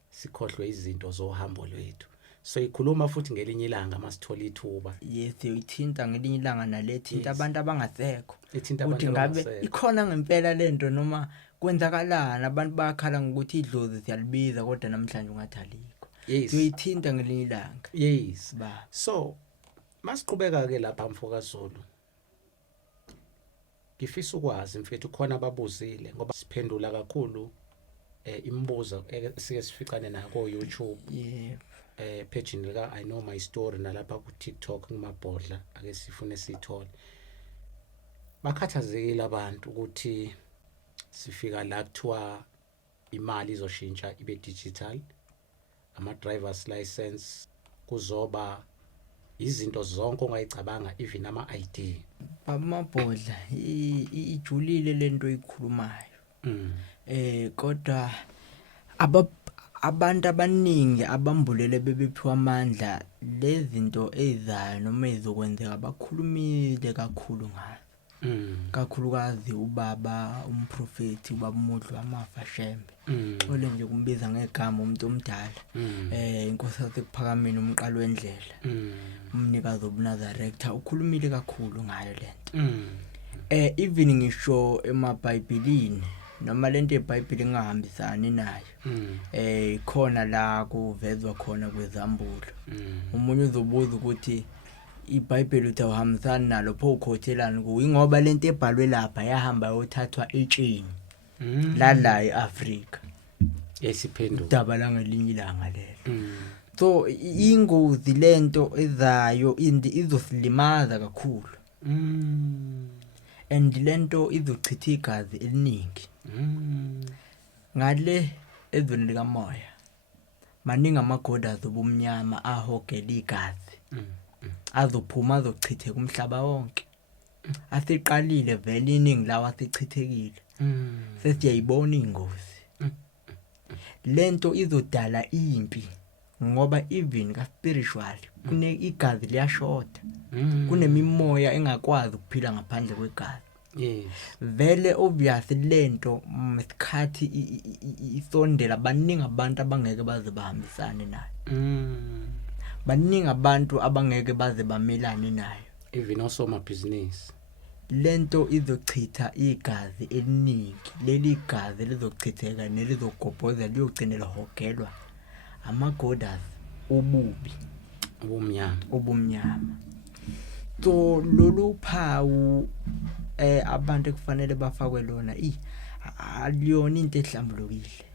sikhohlwe izinto zohambo lwethu so ikhuluma futhi ngelinye ilanga masithola ithuba yes uyithinta ngelinye ilanga nalethinta abantu abangasekho ithinta ukuthi ngabe ikhona ngempela lento noma kwenzakalana abantu bayakhala ngokuthi idlozi siyalibiza kodwa namhlanje ungathi alikho uyithinta ngelinye ilanga yes ba so masiqhubeka ke lapha mfokazulu ngifisa ukwazi mfethu khona ababuzile ngoba siphendula kakhulu imibuzo esike sificane nayo ko YouTube page lika I know my story nalapha ku TikTok ngimabhodla ake sifune sithole bakhathazekile abantu ukuthi sifika la kuthiwa imali izoshintsha ibe digital, ama driver's license kuzoba izinto zonke ongayicabanga even ama ID. Amabhodla ijulile lento ikhulumayo. Kodwa abantu abaningi abambulele bebephiwa amandla lezinto ezayo noma ezokwenzeka bakhulumile kakhulu ngazo. Kakhulukazi ubaba umprofeti ubaba uModlo amafa Shembe. Ole nje kumbiza ngegama umuntu omdala. Inkosi yasePhakameni umqalo wendlela. Umnikazi obuNazaretha ukhulumile kakhulu ngayo lento. Even ngisho emaBhayibhelini noma lento eBhayibheli engahambisani nayo. Khona la kuvezwa khona kwezambulo. Umunye uzobuza ukuthi iBhayibheli uthi awuhambisani nalo pho ukhothelana kuwe ngoba lento ebhalwe lapha yahamba yothathwa etsheni la eAfrika Esiphenduka udaba la ngelinye ilanga lelo. So ingozi lento ezayo izosilimaza kakhulu. And lento izochitha igazi eliningi. Ngale ezweni likamoya maningi amagodazi obumnyama ahogela igazi. Azophuma azochitheka umhlaba wonke. Asiqalile vele iningi lawa asichithekile. Sesiyayibona ingozi. Lento izodala impi ngoba even ka spiritual kune igazi liyashota. Kunemimoya engakwazi ukuphila ngaphandle kwegazi. Yes. Vele obvious lento isikhathi isondela baningi abantu abangeke baze bahambisane nayo. Baningi abantu abangeke baze bamelane nayo. Even also my business. Lento izochitha igazi eliningi. Leli gazi lizochitheka nelizogobhoza liyogcinela hogelwa amagodas ububi obumnyama. So lolu phawu abantu ekufanele bafakwe lona aliyona into ehlambulukile.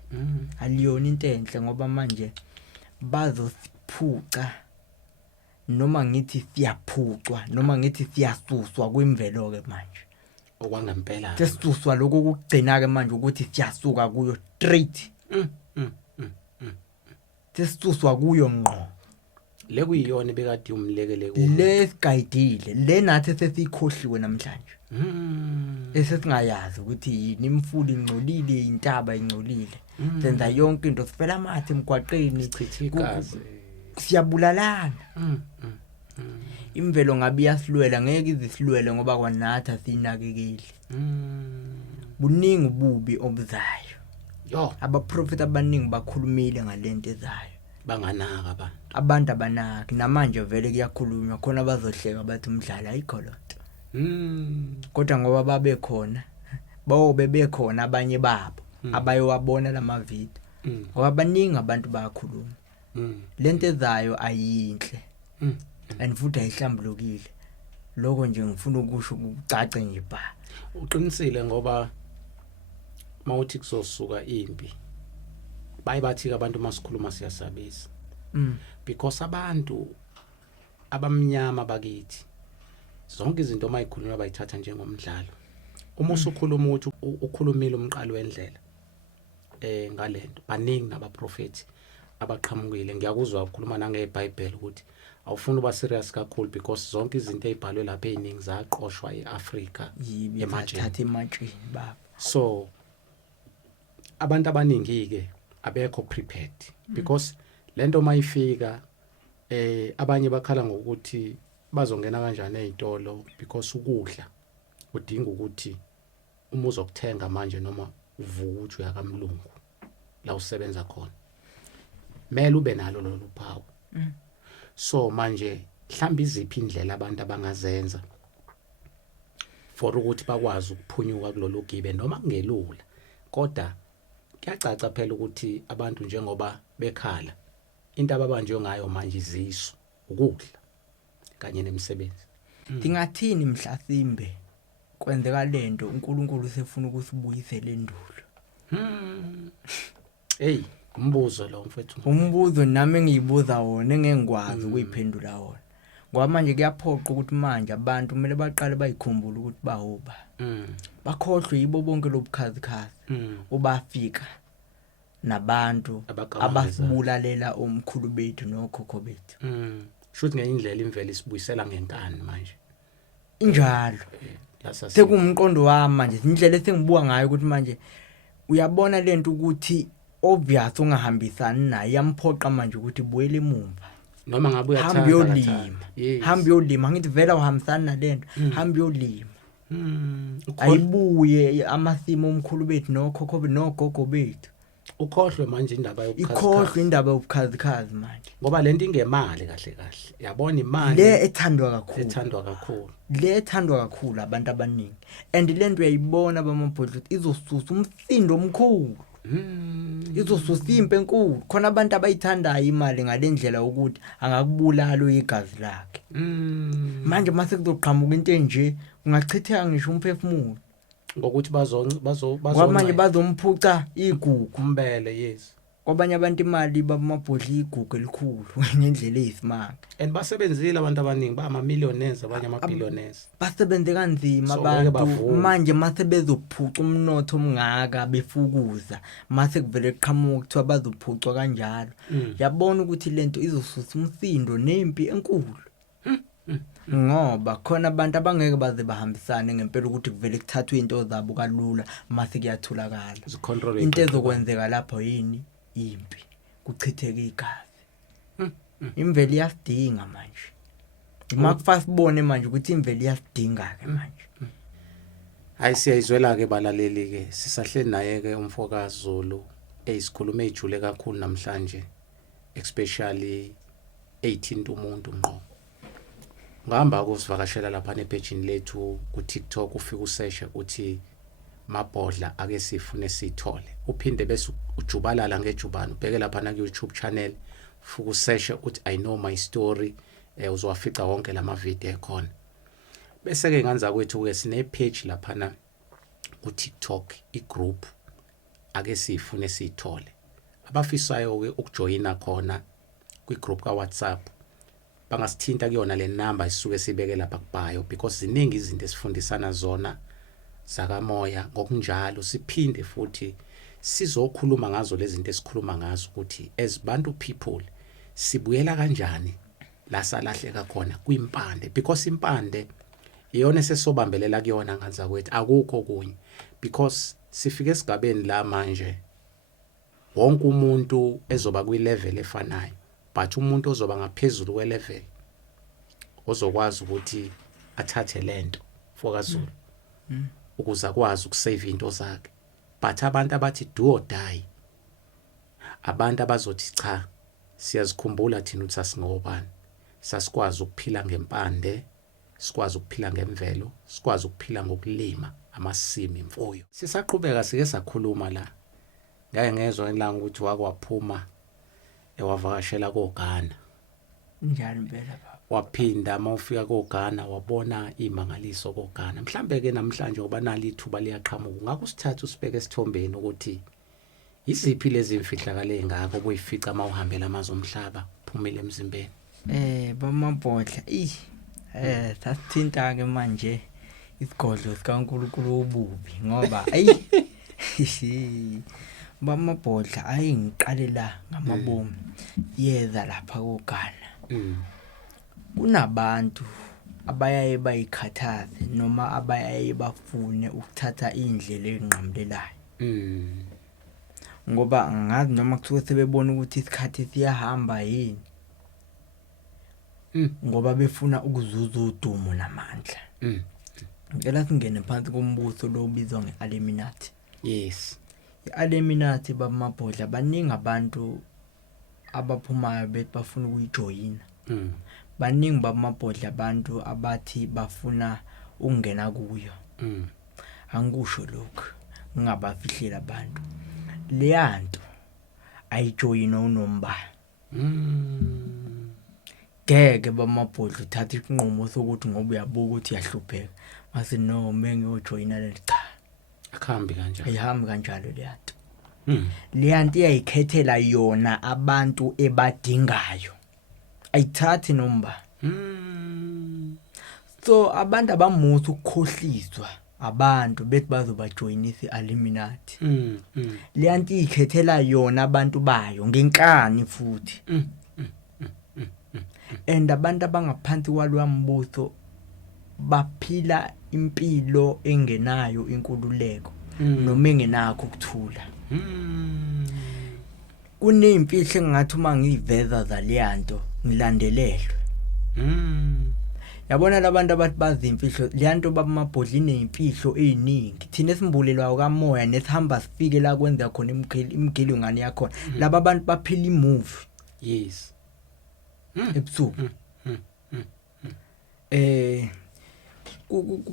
Aliyona into enhle ngoba manje bazosiphuca noma ngithi siyaphucwa noma ngithi siyasuswa kwimvelo ke manje Okwangempela sesuswa lokho kugcina ke manje ukuthi siyasuka kuyo straight. Sesuswa kuyo ngqo lekuyiyona bekade umlekele ku lesigayidile le nathi sesikhohliwe namhlanje. Esesingayazi ukuthi yini imfula ingcolile intaba ingcolile. Senza yonke into sifela amathe emgwaqeni chithikazi siyabulalana. Imvelo ngabe yasilwela ngeke izisilwele ngoba kwanathi asinakekeli. Buningi ububi obuzayo. Yo Abaprofeti abaningi bakhulumile ngalento ezayo. banganaka Abantu abanaki namanje vele kuyakhulunywa khona bazohleka bathi umdlalo ayikho lonto. Kodwa ngoba babe khona bekhona abanye babo abayowabona lama video. Ngoba baningi abantu bayakhuluma. Lento ezayo ayinhle. And futhi ayihlambulukile. Lokho nje ngifuna ukusho ukucace nje ba. Uqinisile ngoba mawuthi kuzosuka impi bayibathi abantu masikhuluma siyasabisa. Because abantu abamnyama bakithi zonke izinto mayikhulunywa bayithatha njengomdlalo. Uma usukhuluma ukuthi ukhulumile umqalo wendlela ngalento baningi nabaprofeti abaqhamukile. Ngiyakuzwa ukukhuluma nangeBhayibheli ukuthi awufuna uba serious kakhulu because zonke izinto ezibhalwe lapha eziningi zaqoshwa eAfrika ematsheni baba. So abantu abaningi ke abekho prepared because lento mayifika abanye bakhala ngokuthi bazongena kanjani ezitolo because ukudla udinga ukuthi uma uzokuthenga manje noma uvuka uthi uyakamlungu la usebenza khona mele ube nalo lolu phawu. So manje mhlamba iziphi indlela abantu abangazenza for ukuthi bakwazi ukuphunyuka kulolu gibe noma kungelula kodwa kuyacaca phela ukuthi abantu njengoba bekhala into ababanjwe ngayo manje izisu ukudla kanye nemisebenzi. Dingathini mhlasimbe kwenzeka lento uNkulunkulu usefuna ukusibuyisela endulo. Hey umbuzo lo mfethu. Umbuzo nami engiyibuza wona engengikwazi ukuyiphendula wona. Ngoba manje kuyaphoqa ukuthi manje abantu kumele baqale bayikhumbule ukuthi bahoba. Bakhohlwe yibo bonke lobukhazikhazi. Ubafika nabantu abasibulalela omkhulu bethu nokhokho bethu. Shothi ngeindlela imvelo isibuyisela ngenkani manje. Injalo. Sekumqondo wami manje indlela esengibuka ngayo ukuthi manje uyabona lento ukuthi obvious ungahambisani naye yamphoqa manje ukuthi buyele emumva. Noma ngabe uyathanda hamba yolima ngithi vela uhambisana nalento hamba yolima. Ayibuye amasimo omkhulu bethu nokhokho nogogo bethu. Ukhohlwe manje indaba yobukhazikhazi. Ikhohlwe indaba yobukhazikhazi manje. Ngoba lento ingemali kahle kahle. Yabona imali le ethandwa kakhulu. Le ethandwa kakhulu abantu abaningi. And lento uyayibona bamabhodlela izosusa umsindo omkhulu. Izosusa impe enkulu. Khona abantu abayithandayo imali ngalendlela ukuthi angakubulala uyigazi lakhe. Manje mase kuzoqhamuka into enje ungachitheka ngisho umphefumulo. Ngokuthi manje bazomphuca igugu umbele yes. Kwabanye abantu imali babamabhodlela igugu elikhulu ngendlela eyisimanga. And basebenzile abantu abaningi ba ama-millionaires abanye ama-billionaires. Basebenze kanzima abantu manje mase bezophuca umnotho omngaka befukuza mase kuvele qhamuka kuthiwa bazophucwa kanjalo. Yabona ukuthi lento izosusa umsindo nempi enkulu. Ngoba khona abantu abangeke baze bahambisane ngempela ukuthi kuvele kuthathwe into zabo kalula mase kuyatholakala. Into ezokwenzeka lapho yini impi kuchitheka igazi. Imvelo iyasidinga manje. Imakufasa sibone manje ukuthi imvelo iyasidinga ke manje. Hayi siyayizwela ke balaleli ke sisahleli naye ke umfokazi Zulu eyisikhuluma ejule kakhulu namhlanje especially 18 umuntu ngqo. Ngihamba ukusivakashela lapha nepagini lethu ku TikTok ufika useshe uthi mabhodla ake sifune sithole. Uphinde bese ujubalala ngejubana ubheke lapha na ku YouTube channel ufika useshe uthi I know my story uzwafica wonke lama video ekhona. Bese ke nganza kwethu ke sine page lapha na ku TikTok igroup ake sifune sithole. Abafisayo ke ukujoina khona kwi group ka WhatsApp bangasithinta kuyona le number isisuke sibeke lapha kubayo because ziningi izinto esifundisana zona sakamoya ngokunjalo siphinde futhi sizokhuluma ngazo lezi zinto esikhuluma ngazo ukuthi as bantu people sibuyela kanjani la salahleka khona kwimpande because impande iyona sesobambelela kuyona nganza kwethu akukho kunye because sifike esigabeni la manje wonke umuntu ezoba kwi level efanayo. But umuntu ozoba ngaphezulu kwe level ozokwazi ukuthi athathe lento fokaZulu ukuze akwazi ukusave into zakhe. But abantu abathi do or die abantu abazothi cha siyazikhumbula thina ukuthi sasingobani sasikwazi ukuphila ngempande sikwazi ukuphila ngemvelo sikwazi ukuphila ngokulima amasimi imfuyo. Sisaqhubeka sike sakhuluma la ngeke ngezwe ngelanga ukuthi wakwaphuma ewavakashela koGhana. Njalo impela baba. Waphinda mawufika koGhana wabona imangaliso koGhana. Mhlambe ke namhlanje ngoba nali ithuba liyaqhamuka ngakusithatha usibeke esithombeni ukuthi iziphi lezi imfihlakalo engaka obuyifica mawuhambela amazwe omhlaba phumile emzimbeni. Bamabhodla sasithinta ke manje isigodlo sikaNkulunkulu obubi ngoba bamabhodla ayingiqalela ngamabomu yeza lapha koGhana. Kunabantu abayaye bayikhathaze noma abayaye bafune ukuthatha indlela enqamlelayo. Ngoba ngazi noma kuthiwe sebebona ukuthi isikhathi siyahamba yini. Ngoba befuna ukuzuza udumo namandla. Ngicela singene phansi kombuso lo ubizwa ngeAlluminati. Yes. iAlluminati bamabhodla baningi abantu abaphumayo bethi bafuna ukuyijoyina. Baningi bamabhodla abantu abathi bafuna ukungena kuyo. Angikusho lokho ngingabafihlela abantu. Leyanto ayijoyina uNombala. Ngeke bamabhodla uthatha isinqumo sokuthi ngoba uyabuka ukuthi uyahlupheka mase no mengiyojoyina le cha akhambi kanjalo. Ayihambi kanjalo leyanto. leyanto iyayikhethela yona abantu ebadingayo ayithathi nomba. So abantu abamuthi ukukhohliswa abantu bethi bazobajoyinisa i-Illuminati. Leyanto ikhethela yona abantu bayo ngenkani futhi. And abantu abangaphansi kwalwambuso baphila impilo engenayo inkululeko noma engenakho ukuthula. Kunezimfihlo engathi uma ngiveza zaliyanto ngilandelelwe. Yabona labantu abathi bazi imfihlo liyanto babamabhodla inezimfihlo eziningi. Thina esimbulelwayo kamoya nesihamba sifike la kwenza khona imigelo ngani yakho. Laba abantu baphila imovie. Yes. Ebusuku.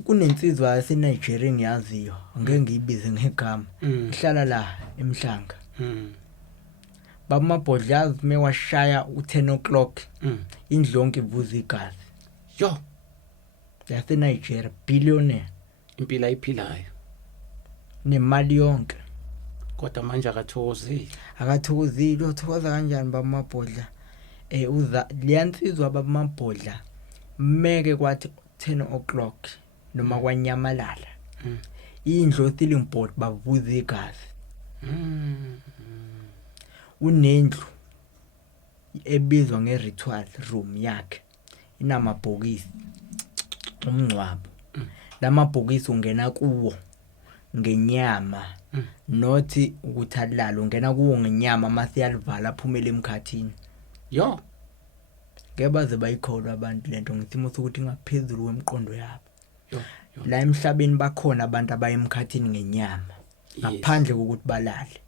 Kunensizwa yaseNigeria engiyaziyo ngeke ngiyibize ngegama. Ihlala la eMhlanga. Babamabhodla mewashaya u10 o'clock. Indlu yonke ivuza igazi. Yo. yaseNigeria billionaire Impilo ayiphilayo. Nemali yonke. Kodwa manje akathokozile. Akathokozile uthokoza kanjani babamabhodla? Uza liyansizwa babamabhodla meke kwathi 10 o'clock noma kwanyamalala. Indlu ceiling board bavuza igazi. Unendlu ebizwa ngeritual room yakhe inamabhokisi umncwabo. Lamabhokisi ungena kuwo ngenyama nothi ukuthi alala ungena kuwo ngenyama mase yalivala aphumele emkhathini. Yo. Ngebaze bayikholwa abantu lento ngithimo sokuthi ngaphezulu kwemqondo yabo. Yo. La emhlabeni bakhona abantu abayemkhathini ngenyama ngaphandle kokuthi balale.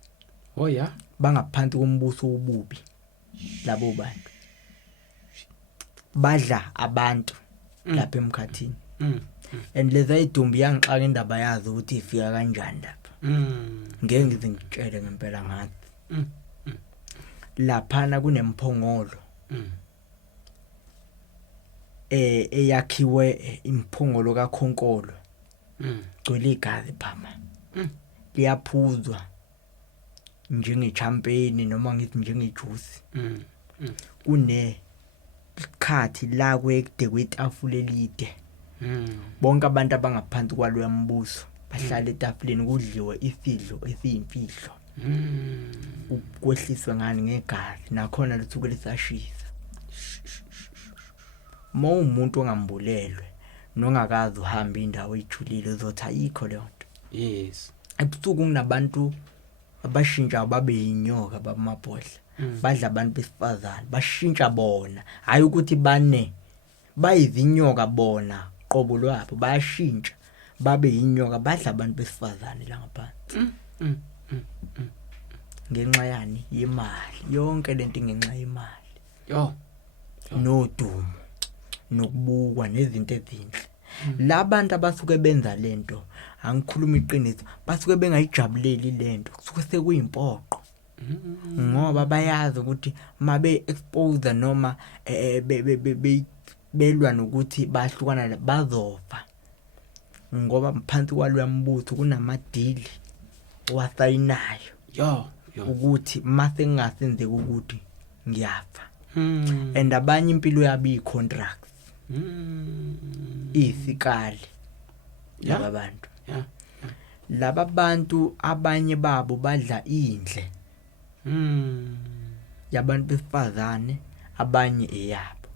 Oh yeah. Bangaphansi kombuso obubi labo bantu. Badla abantu lapha emkhathini. And leza idumbi yangixaka indaba yazo ukuthi ifika kanjani lapha. Ngeke ngize ngitshele ngempela ngathi. Laphana kunemphongolo. Eyakhiwe imphongolo kaKhonkolo. Gcwele igazi phama. Liyaphuzwa njenge champagne noma ngithi njenge juice. Kune ikhathi la kwekude kwetafula elide. Bonke abantu abangaphansi kwalo mbuso bahlala etafuleni kudliwe isidlo esiyimfihlo. Ukwehliswa ngani ngegazi nakhona lithuke lisashisa. Umuntu ongambulelwe nongakazi uhamba indawo ejulile uzothi ayikho le nto. Yes. Ebusuku kunabantu abashintsha babe yinyoka babamabhodla. Badla abantu besifazane bashintsha bona hayi ukuthi bane bayizinyoka bona qobo lwabo bayashintsha babe yinyoka badla abantu besifazane la ngaphansi. Ngenxa yani yemali yonke lento ngenxa yemali. Yo. Nodumo nokubukwa nezinto ezinhle. Labantu abasuke benza lento angikhuluma iqiniso basuke bengayijabuleli lento kusuke sekuyimpoqo. Ngoba bayazi ukuthi mabe expose noma belwa nokuthi bahlukana bazofa. Ngoba mphansi kwalwambuso kunamadili owasayinayo. Yo. Ukuthi mase ngingasenzeka ukuthi ngiyafa. And abanye impilo yabo icontracts. Isikali. Laba bantu. Laba bantu abanye babo badla indle. Yabantu besifazane abanye eyabo.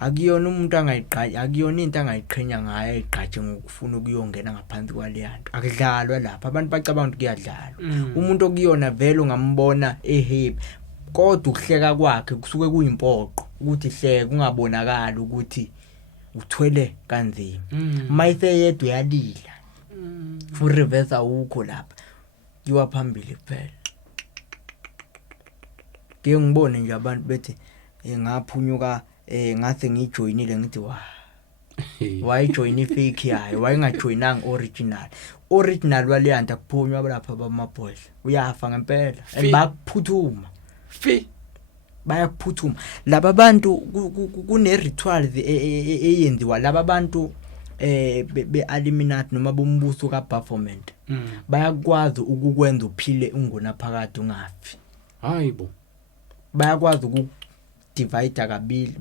Akuyona umuntu angayiqhaji akuyona into angayiqhenya ngayo ayiqhaje ngokufuna ukuyongena ngaphansi kwaleyanto. Akudlalwa lapha abantu bacabanga ukuthi kuyadlalwa. Umuntu okuyona vele ungambona happy kodwa ukuhleka kwakhe kusuke kuyimpoqo ukuthi hleke kungabonakala ukuthi uthwele kanzima. Mayise yedwa yalila. Fu reverse ukho lapha. Yiwa phambili kuphela. Ke ngibone nje abantu bethi ngaphunyuka ngase ngijoinile ngithi why join ifake yayo why ngajoinanga original waleyanto akuphunywa lapha babamabhodla uyafa ngempela bakuphuthuma bayakuphuthuma laba bantu kune rituals eyenziwa laba bantu be-Illuminati noma bombuso kaBaphomet bayakwazi ukukwenza uphile ungona phakathi ungafi. Hayibo. Bayakwazi ukudivide kabili,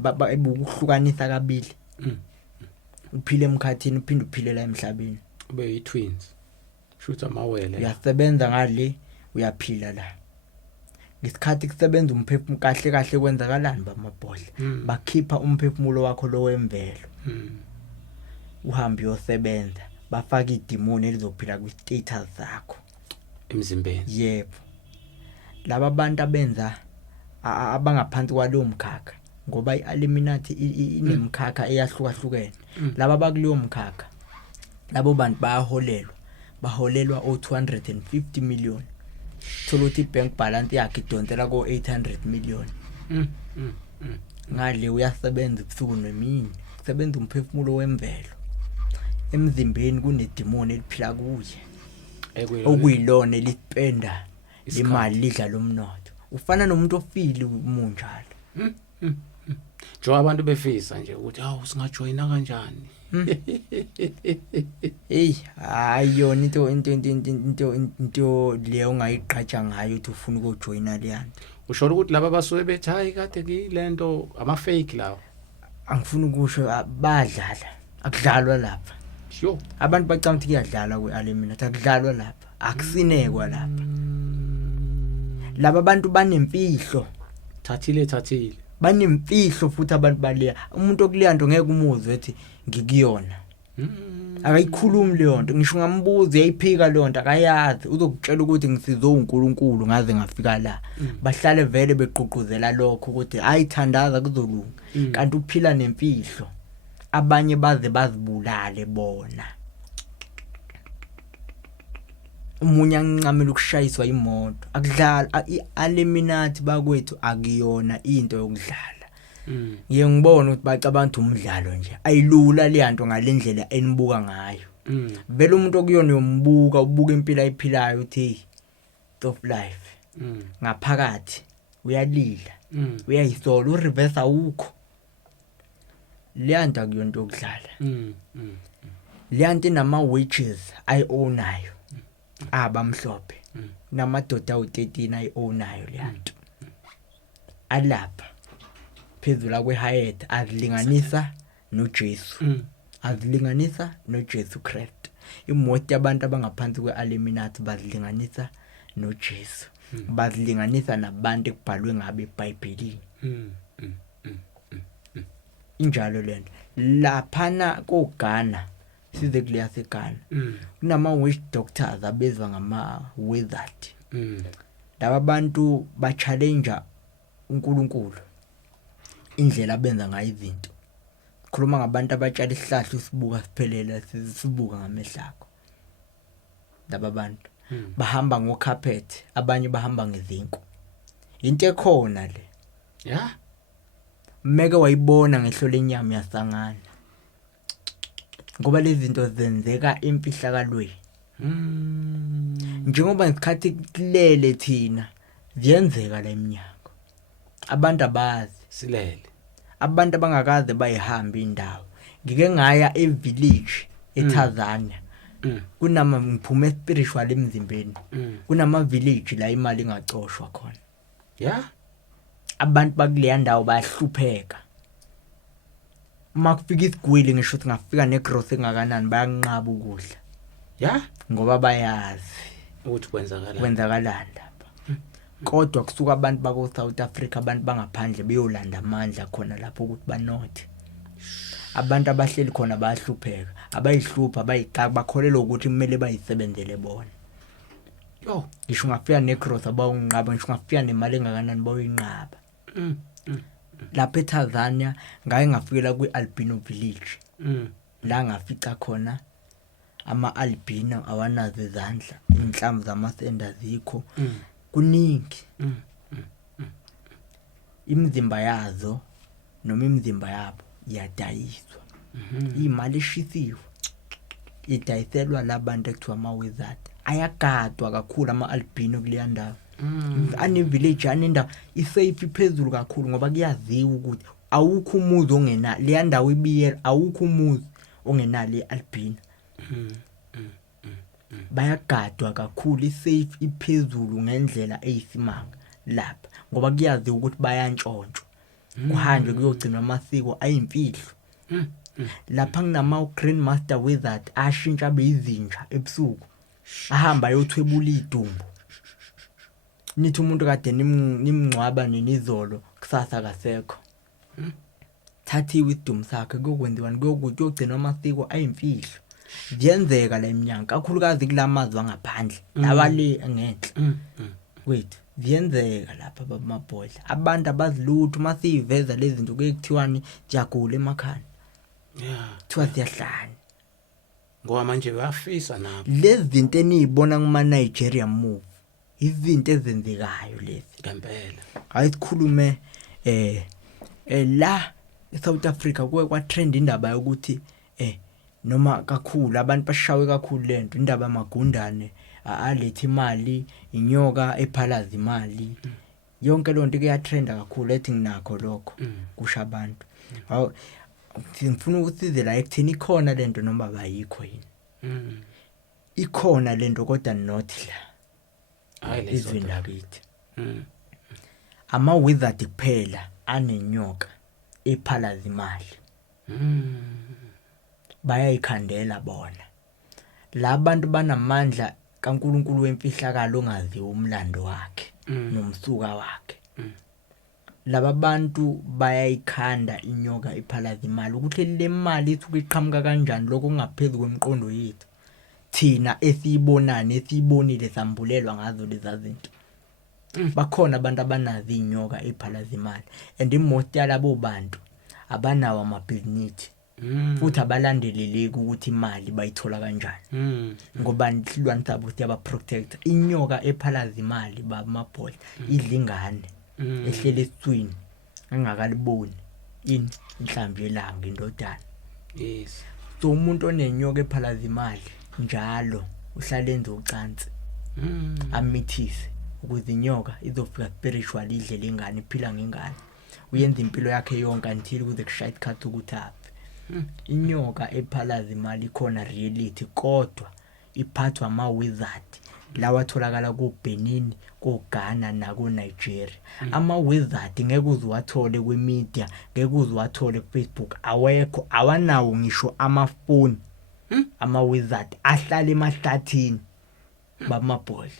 ukuhlukanisa kabili. Uphile emkhathini uphinde uphile la emhlabeni. Ube yi-twins. Shutha amawele. Uyasebenza ngale, uyaphila la. Ngesikhathi kusebenza umphefumulo kahle kahle kwenzakalani bamabhodle? Bakhipha umphefumulo wakho lo wemvelo. Uhambe uyosebenza, bafaka idemoni elizophila kwi-status zakho emzimbeni. Yebo. Laba bantu abenza abangaphansi kwalowo mkhakha ngoba i-Illuminati inemkhakha eyahlukahlukene. Laba bakuleyo mkhakha, labo bantu baholelwa o250 million. Thola ukuthi ibank balance yakhe idonsela ko 800 million. Ngale uyasebenza ubusuku nemini, usebenza umphefumulo wemvelo. Emzimbeni kunedemoni eliphila kuye. Okuyilona elipenda imali lidla lomnotho. Ufana nomuntu ofile umunjalo. Jo abantu befisa nje ukuthi hawu singajoyina kanjani. Hey, ayona into leyo ungayiqhatsha ngayo uthi ufuna ukujoyina leyana. Usho ukuthi laba basuke bethi hayi kade kilento ama fake lawo. Angifuni ukusho badlala. Akudlalwa lapha. Yo, abantu bacanga ukuthi kuyadlalwa kwe-Illuminati, akudlalwa lapha. Akusinekwa lapha. Laba abantu banemfihlo. Thathile. Banemfihlo futhi abantu baleya. Umuntu okuleyanto ngeke umuzwe ethi ngikuyona. Akayikhulumi leyo nto. Ngisho ngambuza yayiphika leyo nto akayazi. Uzokutshela ukuthi ngisizo uNkulunkulu ngaze ngafika la. Bahlale vele beqhuquzela lokho ukuthi ayithandaza kuzolunga. Kanti uphila nemfihlo. Abanye baze bazibulale bona. Umunye anqamela ukushayiswa imoto. Akudlala i-Illuminati bakwethu akuyona into yokudlala. Ngiye ngibona ukuthi bacabanga umdlalo nje. Ayilula leyanto ngalendlela enibuka ngayo. Vele umuntu okuyona uyombuka, ubuka impilo ayiphilayo uthi of life. Ngaphakathi uyalila. Uyayisola ureverse awukho. Leyanto akuyona into yokudlala. Leyanto inama witches ayionayo. Abamhlophe. Namadoda u13 ayionayo leyanto. Alapha phezulu kweHayat azilinganisa noJesu. Azilinganisa noJesu Christ. Imoto yabantu abangaphansi kwe-Illuminati bazilinganisa noJesu. Bazilinganisa nabantu ekubhalwe ngabe eBhayibhelini. Injalo lento. Laphana koGhana size kuleya seGhana. Kunama witch doctors abezwa ngama wizard. Laba bantu ba challenge uNkulunkulu indlela abenza ngayo izinto. Khuluma ngabantu abatshala isihlahla usibuka siphelela sisibuka ngamehlako. Laba bantu bahamba ngocarpet, abanye bahamba ngezinku. Into ekhona le. Yeah. Meke wayibona ngehlo lenyama yasangana. Ngoba lezi zinto zenzeka emfihlakalweni. Njengoba ngesikhathi kulele thina ziyenzeka la eminyango. Abantu abazi silele. Abantu abangakaze bayihamba indawo. Ngike ngaya evillage eTanzania. Kunama ngiphume spiritual emzimbeni. Kunama village la imali ingacoshwa khona. Yeah. Abantu bakuleya ndawo bayahlupheka. Makufika isigwili ngisho ukuthi ngafika negross engakanani bayanqaba ukudla. Yeah, ngoba bayazi ukuthi kwenzakalani lapha. Kodwa kusuka abantu bako South Africa, abantu bangaphandle beyolanda amandla khona lapho ukuthi banothe. Abantu abahleli khona bayahlupheka, abayihlupha bayicaka bakholelwa ukuthi kumele bayisebenzele bona. Yo, ngisho ngafika necross abawunqaba, ngisho ngafika nemali engakanani bawuyinqaba. Lapha eTanzania ngaye ngafikela kwi-albino village. La ngafica khona ama-albino awanazo izandla, inhlamvu zamasenda azikho. Kuningi. Imizimba yazo noma imizimba yabo iyadayiswa. Imali eshisiwe idayiselwa labantu ekuthiwa ama-wizard. Ayagadwa kakhulu ama-albino kuleya ndawo. Ane-village anendawo isafe phezulu kakhulu ngoba kuyaziwa ukuthi awukho umuzi ongena leya ndawo ibiyela, awukho umuzi ongenalo i-albino. bayagadwa kakhulu, isafe iphezulu ngendlela eyisimanga lapha ngoba kuyazi ukuthi bayantshontshwa kuhanjwe kuyogcinwa amasiko ayimfihlo. Lapha kunama Green Master Wizard ashintsha beyizinja ebusuku ahamba ayothwebula idumbu. Nithi umuntu kade nimngcwaba ninizolo kusasa kasekho. Thathiwe idumbu sakhe kuyokwenziwa kuyogcinwa amasiko ayimfihlo. Ziyenzeka la eminyaka kakhulukazi kulamazwe angaphandle abale ngenhla wethu ziyenzeka lapha babamabhodla. Abantu abazilutho masiveza lezi zinto kuyekuthiwani jagula emakhaya. Kuthiwa siyahlanya ngoba manje bayafisa nabo lezi zinto enizibona kuma Nigeria move izinto ezenzekayo lezi ngempela. Hayi sikhulume la eSouth Africa kuwe kwa trend indaba yokuthi noma kakhulu abantu bashawe kakhulu lento indaba yamagundane alethe imali inyoka ephalaza imali yonke lonto kuya trenda kakhulu ethi nginakho lokho kusha abantu. Ngifuna ukusize la ekuthini ikhona lento noma bayikho yini ikhona lento kodwa not la izweni lakithi. Ama wizard kuphela anenyoka ephalaza imali bayayikhandela bona. Labantu banamandla kaNkulunkulu wemfihlakalo ongaziwa umlando wakhe nomsuka wakhe. Laba bantu bayayikhanda inyoka ephalaza imali ukuthi le mali ithuke iqhamuka kanjani lokho kungaphezulu kwemiqondo yethu thina esiyibonana esiyibonile sambulelwa ngazo lezi zinto. Bakhona abantu abanazi inyoka ephalaza imali and most yalabo bantu abanawo amabhizinisi futhi abalandeleleki ukuthi imali bayithola kanjani ngoba nhlilwane sabo siyaba protect. Inyoka ephalaza imali babamabhodla idlingane ehlele esithwini engakaliboni inhlamvu yelanga indodana. Yes. So umuntu onenyoka ephalaza imali njalo uhlala enza ucansi amithise ukuze inyoka izofika spiritual idle ingane iphila ngengane uyenza impilo yakhe yonke until kuze kushaya isikhathi ukuthi aphe. Inyoka ephalaza imali ikhona reality kodwa iphathwa ama wizard lawa atholakala ku Benin, ku Ghana na ku Nigeria. Ama wizard ngeke uziwathole kwi media, ngeke uziwathole ku Facebook, awekho, awanawo ngisho amafoni. Ama wizard ahlala emahlathini bamabhodla.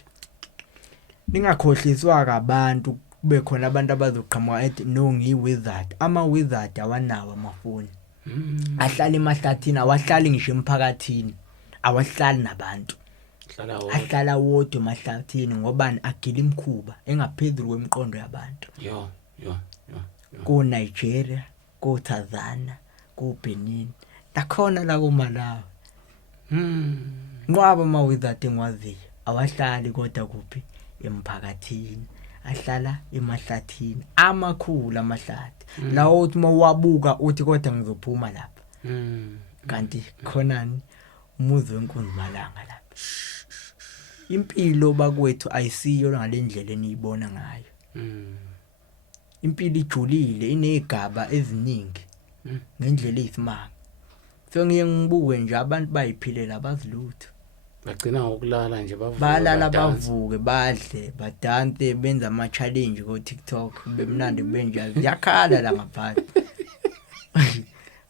Ningakhohliswa kabantu kube khona abantu abazoqhamuka ethi no ngi wizard. Ama wizard awanawo amafoni. Ahlala emahlathini, awahlali ngisho emphakathini, awahlali nabantu. Ahlala wodwa emahlathini ngobani agila imkhuba engaphezulu kwemiqondo yabantu. Ku Nigeria, ku Tanzania, ku Benin, takhona la ku Malawi. Ngoba ama wizard engwaziyo awahlali kodwa kuphi emphakathini, ahlala emahlathini amakhulu amahlathi. Lawo uthi mawabuka uthi kodwa ngizophuma lapha. Kanti khonani umuzi wenkunzimalanga lapha. Impilo bakwethu ayisiyo ngalendlela eniyibona ngayo. Impilo ijulile inegaba eziningi ngendlela eyisimanga. So ngiye ngibuke nje abantu bayiphilela abazilutho. Bagcina ngokulala nje bavuka. Balala bavuke badle badanse benza ama challenge ku TikTok bemnandi benja ziyakhala la ngaphandle.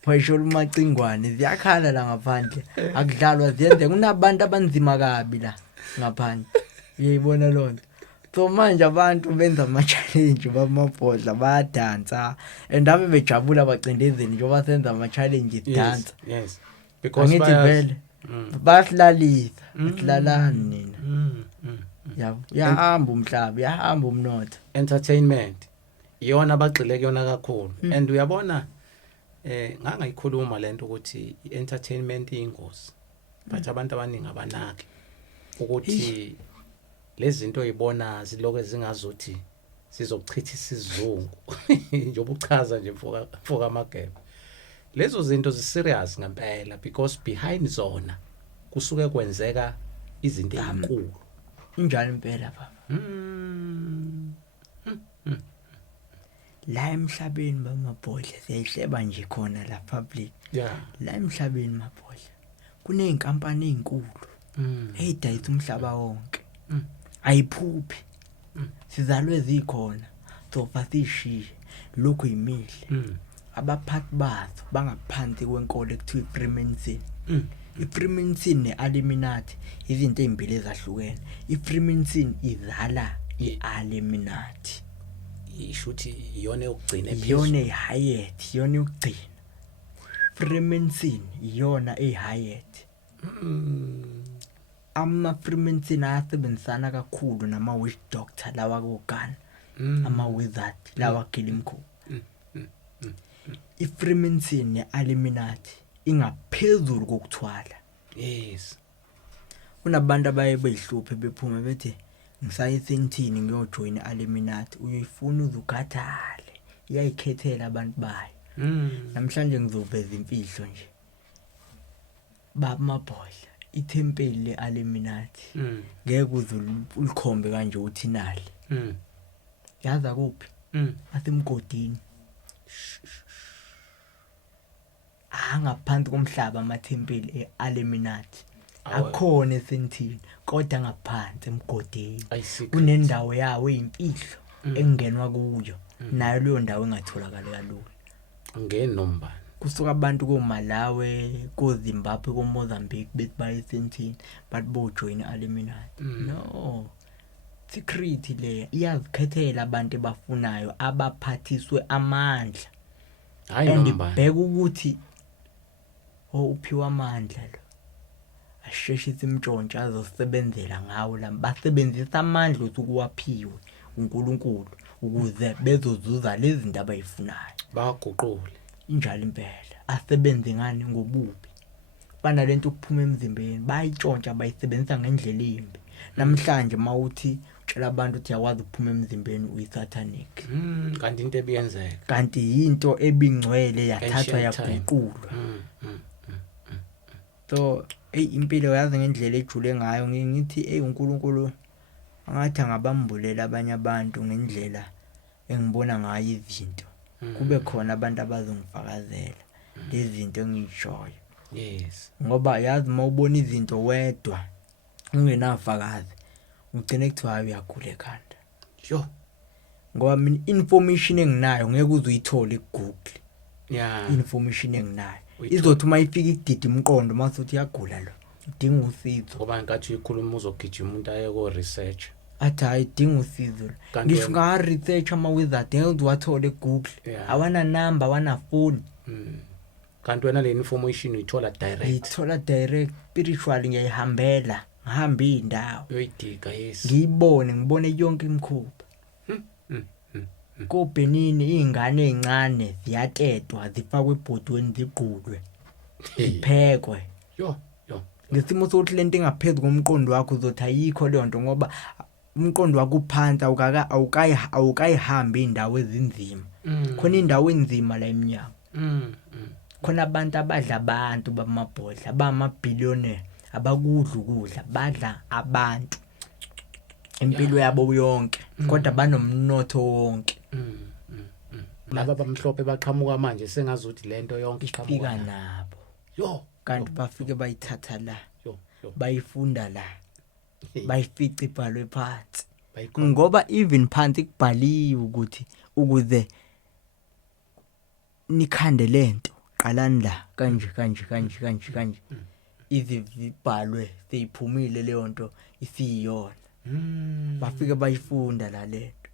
Bayisholo macingwane ziyakhala la ngaphandle akudlalwa ziyenze kunabantu abanzima kabi la ngaphandle. Uyayibona lonto. So manje abantu benza ama challenge bamabhodla bayadansa endabe bejabula bacindezeni njengoba senza ama challenge dance. Yes. Because vele basilalisa silalani nina. Yahamba umhlaba, yahamba umnotho. Entertainment iyona abagxile kuyona kakhulu and uyabona ngangayikhuluma lento ukuthi entertainment ingozi but abantu abaningi abanaki ukuthi lezi zinto oyibona ziloko zingazothi sizochitha isizungu njengoba uchaza nje mfoka amagebe. Lezo zinto zi-serious ngempela because behind zona kusuke kwenzeka izinto ezinkulu. Injalo impela baba. La emhlabeni bamabhodla siyayihleba nje khona la public. La emhlabeni mabhodla kuneyinkampani ezinkulu eyidayisa umhlaba wonke ayiphuphi sizalwe zikhona sofa sishiye lokhu yimihle abaphathi bazo bangaphansi kwenkolo ekuthiwa iFreemason iFreemason neAlluminati izinto ezimbili ezahlukene iFreemason izala iAlluminati ishuthi iyona yokugcina iyona ehighest iyona yokugcina Freemason iyona ehighest ama-Freemason ayasebenzisana kakhulu nama-witch doctor lawa kokana ama-wizard lawa gilimkhuba iFreemason ne-Illuminati ingaphezulu kokuthwala yes kunabantu abaye beyihluphe bephuma bethi ngisaye esentini ngiyojoin i-Illuminati uyoyifuna uzukhathale iyayikhethela abantu bayo namhlanje ngizoveza imfihlo nje baba mabhodla ithempeli le-Illuminati ngeke ulikhombe kanje uthi nali yaza kuphi asemgodini ngaphansi komhlaba amathempeli e-Illuminati akhona esentini kodwa ngaphansi emgodini kunendawo yawo eyimpihlo engenwa kuyo nayo leyo ndawo engatholakala kalula ngenombani kusuka abantu koMalawi koZimbabwe koMozambique bethi bayesentini but bojoin i-Illuminati no secret le iyazikhethela abantu ebafunayo abaphathiswe amandla hayi nombani bheka ukuthi uphiwa amandla lo asheshise imntshontshe azosebenzela ngawo la basebenzisa amandla ukuwaphiwe uNkulunkulu ukuze bezozuza lezi zinto abayifunayo baguqule injalo impela asebenze ngani ngobubi bana lento ukuphuma emzimbeni bayitshontsha bayisebenzisa ngendlela embi namhlanje mawuthi utshela abantu ukuthi yakwazi ukuphuma emzimbeni uyisatanic kanti into ebiyenzeka kanti into ebingcwele yathathwa yaguqulwa so impilo yazi ngendlela ejule ngayo ngithi uNkulunkulu angathi angabambulela abanye abantu ngendlela engibona ngayo izinto kube khona abantu abazongifakazela lezi zinto engiyishoyo yes ngoba yazi mawubona izinto wedwa ungenafakazi ugcine kuthiwa uyagula ekhanda yo ngoba mina information enginayo ngeke uzuyithola kuGoogle yeah information enginayo izothi uma ifika igidi imqondo mase uyagula lo udinga usizo ngoba ngathi uyikhuluma uzogijima umuntu aye ko research athi ayidinga usizo ngisho nga research ama wizard ngeke uwathole kuGoogle awana number awana phone kanti wena le information uyithola direct spiritual ngiyihambela ngihamba indawo uyoyidiga yes ngibone yonke imikhuba koBenini izingane ezincane ziyatetwa zifakwe ebhodweni ziqulwe iphekwe yo ngesimo sokuthi lento engaphezulu komqondo wakho uzothi ayikho leyo nto ngoba umqondo wakho uphansi awukayihambi indawo ezinzima khona indawo enzima la eminyaka khona abantu abadla abantu bamabhodla abamabillionaire abakudla ukudla badla abantu impilo yabo yonke kodwa banomnotho wonke laba bamhlophe baqhamuka manje sengazuthi lento yonke iqhamuka nabo yo kanti bafike bayithatha la bayifunda la bayifica ibhalwe phansi ngoba even phansi kubhaliwe ukuthi ukuze nikhande lento qalani la kanje izibhalwe seyiphumile leyo nto isiyona bafike bayifunda la lento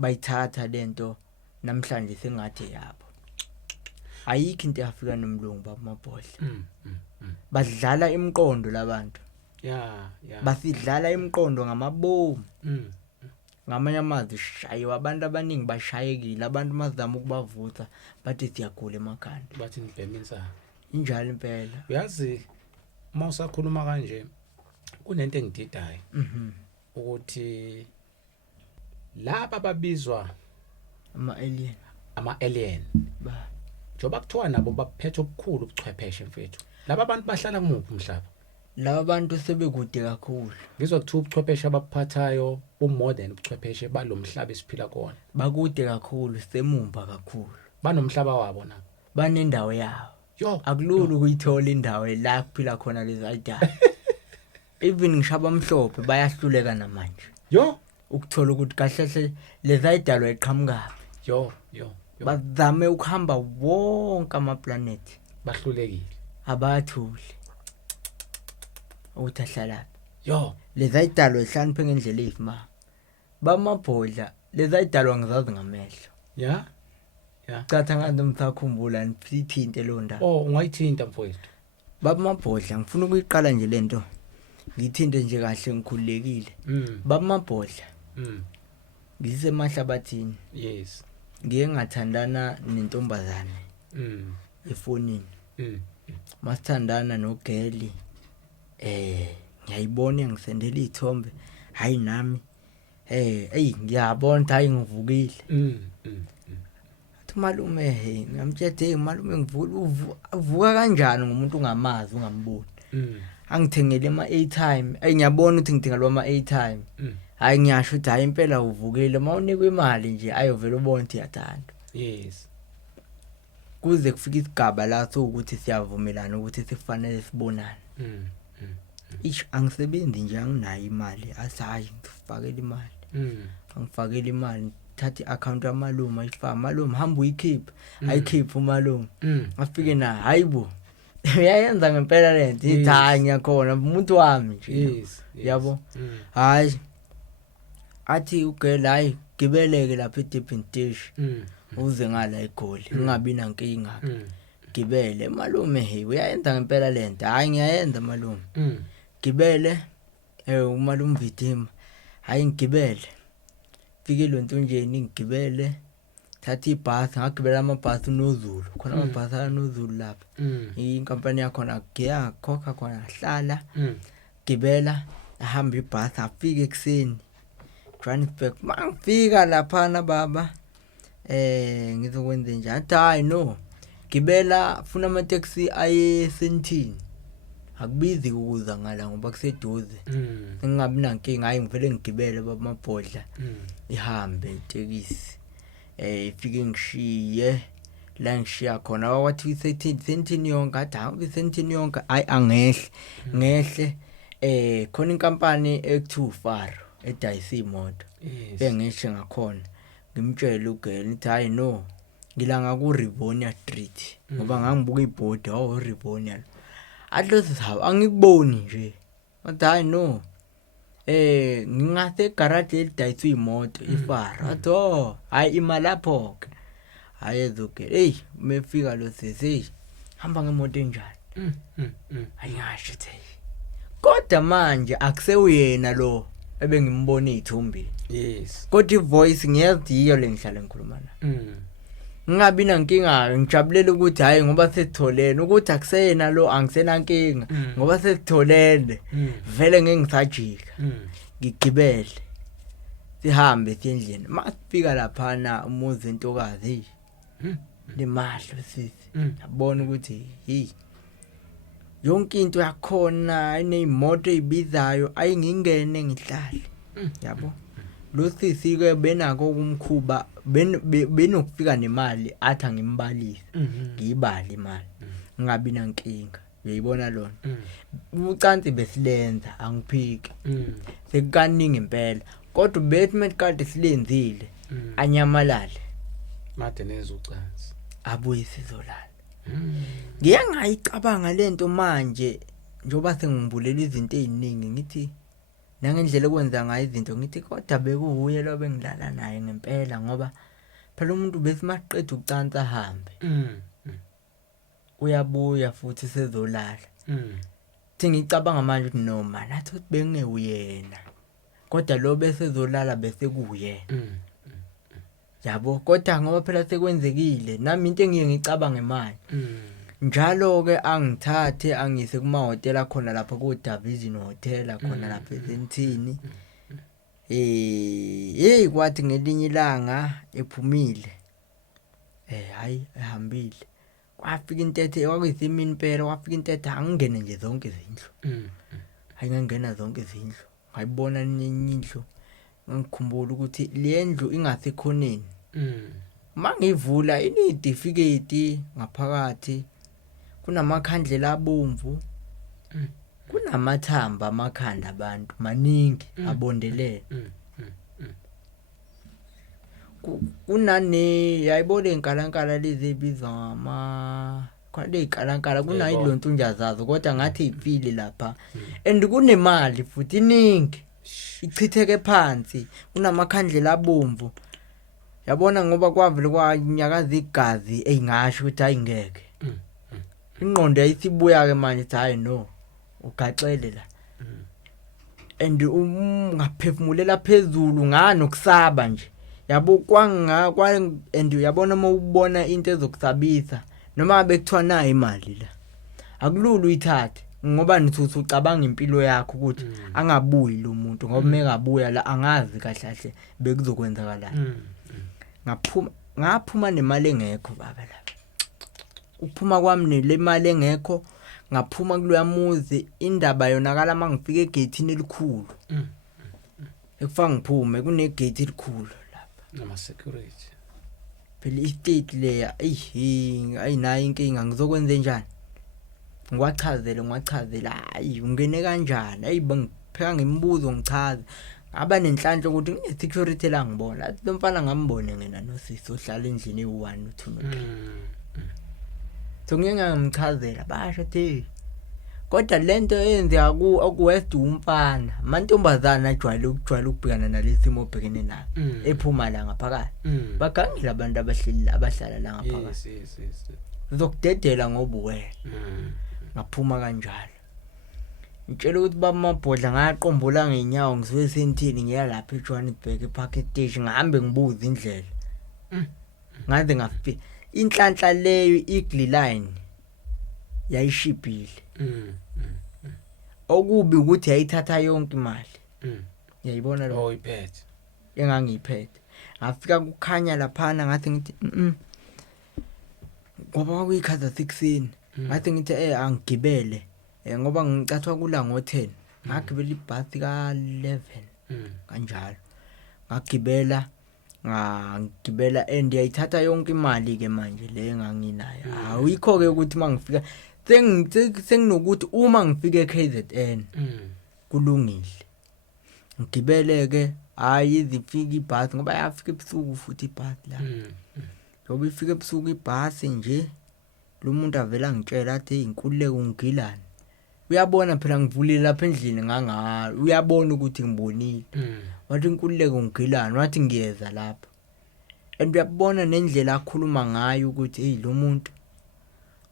bayithatha lento namhlanje sengathi yabo ayikho into yafika nomlungu babamabhodla badlala imiqondo labantu basidlala imiqondo ngamabomu ngamanye amazwi shayiwa abantu abaningi bashayekile abantu mazama ukubavutha bathi siyagula emakhanda bathi nibheminsa injalo impela uyazi uma usakhuluma kanje kunento engididayo ukuthi laba babizwa ama-alien njoba kuthiwa nabo baphethe obukhulu ubuchwepheshe mfethu laba abantu bahlala kumuphi umhlaba laba bantu sebekude kakhulu ngizwa kuthiwa ubuchwepheshe abaphathayo umodern ubuchwepheshe balomhlaba esiphila kuona bakude kakhulu semumba kakhulu banomhlaba wabo nabo banendawo yabo Yo. akulula ukuyithola indawo la kuphila khona lezi ayidala. Even ngishaba amhlophe bayahluleka namanje Yo. ukuthola ukuthi kahle lezi ayidalwa eqhamuka. Yo. Bazame ukuhamba wonke ama-planet. Bahlulekile. Abathuli. Ukuthi ahlala. Yo. Lezi ayidalwa ehlaniphwe ngendlela ezimanga. Bamabhodla lezi ayidalwa ngizazi ngamehlo. Yeah. Cathi ngathi umthakhumbula nithinte lo ndaba. Oh, ungayithinta mfowethu. Babamabhodla ngifuna ukuyiqala nje lento. Ngithinte nje kahle ngikhululekile. Babamabhodla. Ngisemahlabathini. Yes. Ngiye ngathandana nentombazane. Efonini. Masithandana nogeli. Ngiyayibona ngisendela izithombe. Hayi nami. Ngiyabona hayi ngivukile. Malume ngamtshela malume ngivuka kanjani ngomuntu ungamazi ungamboni. Angithengele ama-airtime ngiyabona ukuthi ngidinga ama airtime. Hayi ngiyasho ukuthi hayi impela uvukile mawunikwe imali nje ayovela ubona ukuthi yathanda. Yes. Kuze kufika isigaba la sokuthi siyavumelana ukuthi sifanele sibonane. Angisebenzi nje anginayo imali asayi ngifakela imali. Angifakela imali thathi account yamalume ayifaka malume hamba uyikhipha ayikhipha umalume afike na hayibo uyayenza ngempela lento ithi ngiyakhona umuntu wami nje yabo hayi athi ugela hayi gibeleke lapha eDurban Dish uze ngala eGoli ungabi nankinga gibele malume uyayenza ngempela lento hayi ngiyayenza malume gibele umalume Vidima hayi ngigibele fike lonto nje ngigibele thathi ibhasi ngagibela amabhasi noZulu khona amabhasi anoZulu lapha inkampani yakho nagiya khokha khona hlala gibela ahamba ibhasi afike ekseni Johannesburg mangifika lapha na baba ngizokwenza nje athi hayi no gibela funa ama taxi aye Sentini akubizi ukuza ngala ngoba kuseduze ngingabi nankinga hayi ngivele ngigibele babamabhodla ihambe itekisi ifike ngishiye la ngishiya khona wathi Sentini yonke athi hayi Sentini yonke hayi angehle khona inkampani ekuthiwa Faro edayisa imoto bengisho ngakhona ngimtshela ugela uthi hayi no ngilanga ku Rivonia Street ngoba ngangibuka ibhodi Rivonia adlozi sawo angikuboni nje athi hayi no ngingase garage elidayisa imoto iFaro athi hayi imali lapho ke ayezuke mefika lo sisi hamba ngemoto enjani ayasho thi kodwa manje akusewuyena lo ebengimbona izithombe. Yes. Kodwa ivoice ngiyaziyo lengihlala ngikhuluma na. Ngingabi nankinga ngijabulele ukuthi hayi ngoba sesitholene ukuthi akusena lo angisena nkinga ngoba sesitholene vele ngeke ngisajika. Ngigibele. Sihambe endlini. Masifika lapha na umuzi entokazi lemahlo sisi. Yabona ukuthi yonke into yakhona ineyimoto ezibizayo ayingingene ngihlale yabo lo sisi ke benako ukumkhuba benokufika nemali athi angimbalise ngiyibali imali ngabi nankinga uyayibona lona ucansi besilenza angiphiki sekukaningi impela kodwa bethi medikade silenzile anyamalale made nezucansi abuye sizolala. Ngiyangayicabanga lento manje njoba sengimbulela izinto eziningi ngithi nangendlela ekwenza ngayo izinto ngithi kodwa bekuhuye lo bengilala naye ngempela ngoba phela umuntu besimaqeda ucansa ahambe uyabuya futhi sezolala thi ngicabanga manje ukuthi noma nathi ukuthi bengewuyena kodwa lo bese zolala bese kuyena yabo kodwa ngoba phela sekwenzekile nami into engiye ngicabanga manje njalo ke angithathe angise kuma hotel akhona lapha ku Division Hotel akhona lapha eSentini kwathi ngelinye ilanga ephumile hayi ehambile kwafika intethe kwakuyisimini impela kwafika intethe angingene nje zonke izindlu hayi ngangena zonke izindlu ngayibona nenye indlu ngikhumbula ukuthi le ndlu ingasekhoneni mangivula inicertificate ngaphakathi kunamakhandlela abomvu kunamathamba amakhanda abantu maningi abondelene kunane yayibona inkalankala lezi ebizwa ngama kwale inkalankala kunayilonto njazazo kodwa ngathi ipili lapha and kunemali futhi iningi ichitheke phansi kunamakhandlela abomvu yabona ngoba kwavile kwanyakaza igazi eyingasho ukuthi ayingeke ingqondo yayisibuya ke manje hayi no ugaxele la and ungaphefumulela phezulu nganokusaba nje yabo and yabona uma ubona into ezokusabisa noma bekuthiwa na imali la akululu uyithathe ngoba nithuthi ucabanga impilo yakho ukuthi angabuyi lo muntu ngoba mekabuya la angazi kahle kahle bekuzokwenzakala ngaphuma nemali engekho baba la uphuma kwami le mali engekho ngaphuma kuloyamuzi indaba yonakala mangifika egate elikhulu ekufanga ngiphume kunegate elikhulu lapha nama security phela istate leya ayinayo inkinga ngizokwenza njani ngiwachazela hayi ungene kanjani ayibangipheka ngimbuzo ngichaze aba nenhlanhla ukuthi security la ngibona lo mfana ngambone ngena nosisi ohlala endlini e1 no2 no3 so ngiyangimchazela basho thi kodwa lento eyenzeka akuwest umfana amantombazana ajwayele ukubhekana nalesimo obhekene nayo ephuma la ngaphakathi bagangile abantu abahlala la ngaphakathi yes uzokudedela ngoba wena ngaphuma kanjalo ngitshela ukuthi bamabhodla ngaqombola ngenyawo ngisuke sentini ngiya lapha eJohannesburg ePark Station ngihambe ngibuza indlela ngaze ngafika inhlanhla leyo Eagle Line yayishibhile okubi ukuthi yayithatha yonke imali yayibona lo iphethe engangiyiphethe ngafika kukhanya laphana ngathi ngithi ngoba kuyikhaza 16 ngathi ngithi angigibele ngoba ngicathwa kula ngo10 ngagibela ibhasi ka11 kanjalo ngagibela and yayithatha yonke imali ke manje le enganginayo awuyikho ke ukuthi mangifika senginokuthi uma ngifika eKZN kulungile ngigibele ke hayi izifika ibhasi ngoba yafika ebusuku futhi ibhasi la ngoba ifika ebusuku ibhasi nje lo muntu avela ngitshela athi inkululeko ngigilana uyabona phela ngivulile lapha endlini uyabona ukuthi ngibonile wathi inkululeko ngigilana wathi ngiyeza lapha and uyabona nendlela akhuluma ngayo ukuthi hey lo muntu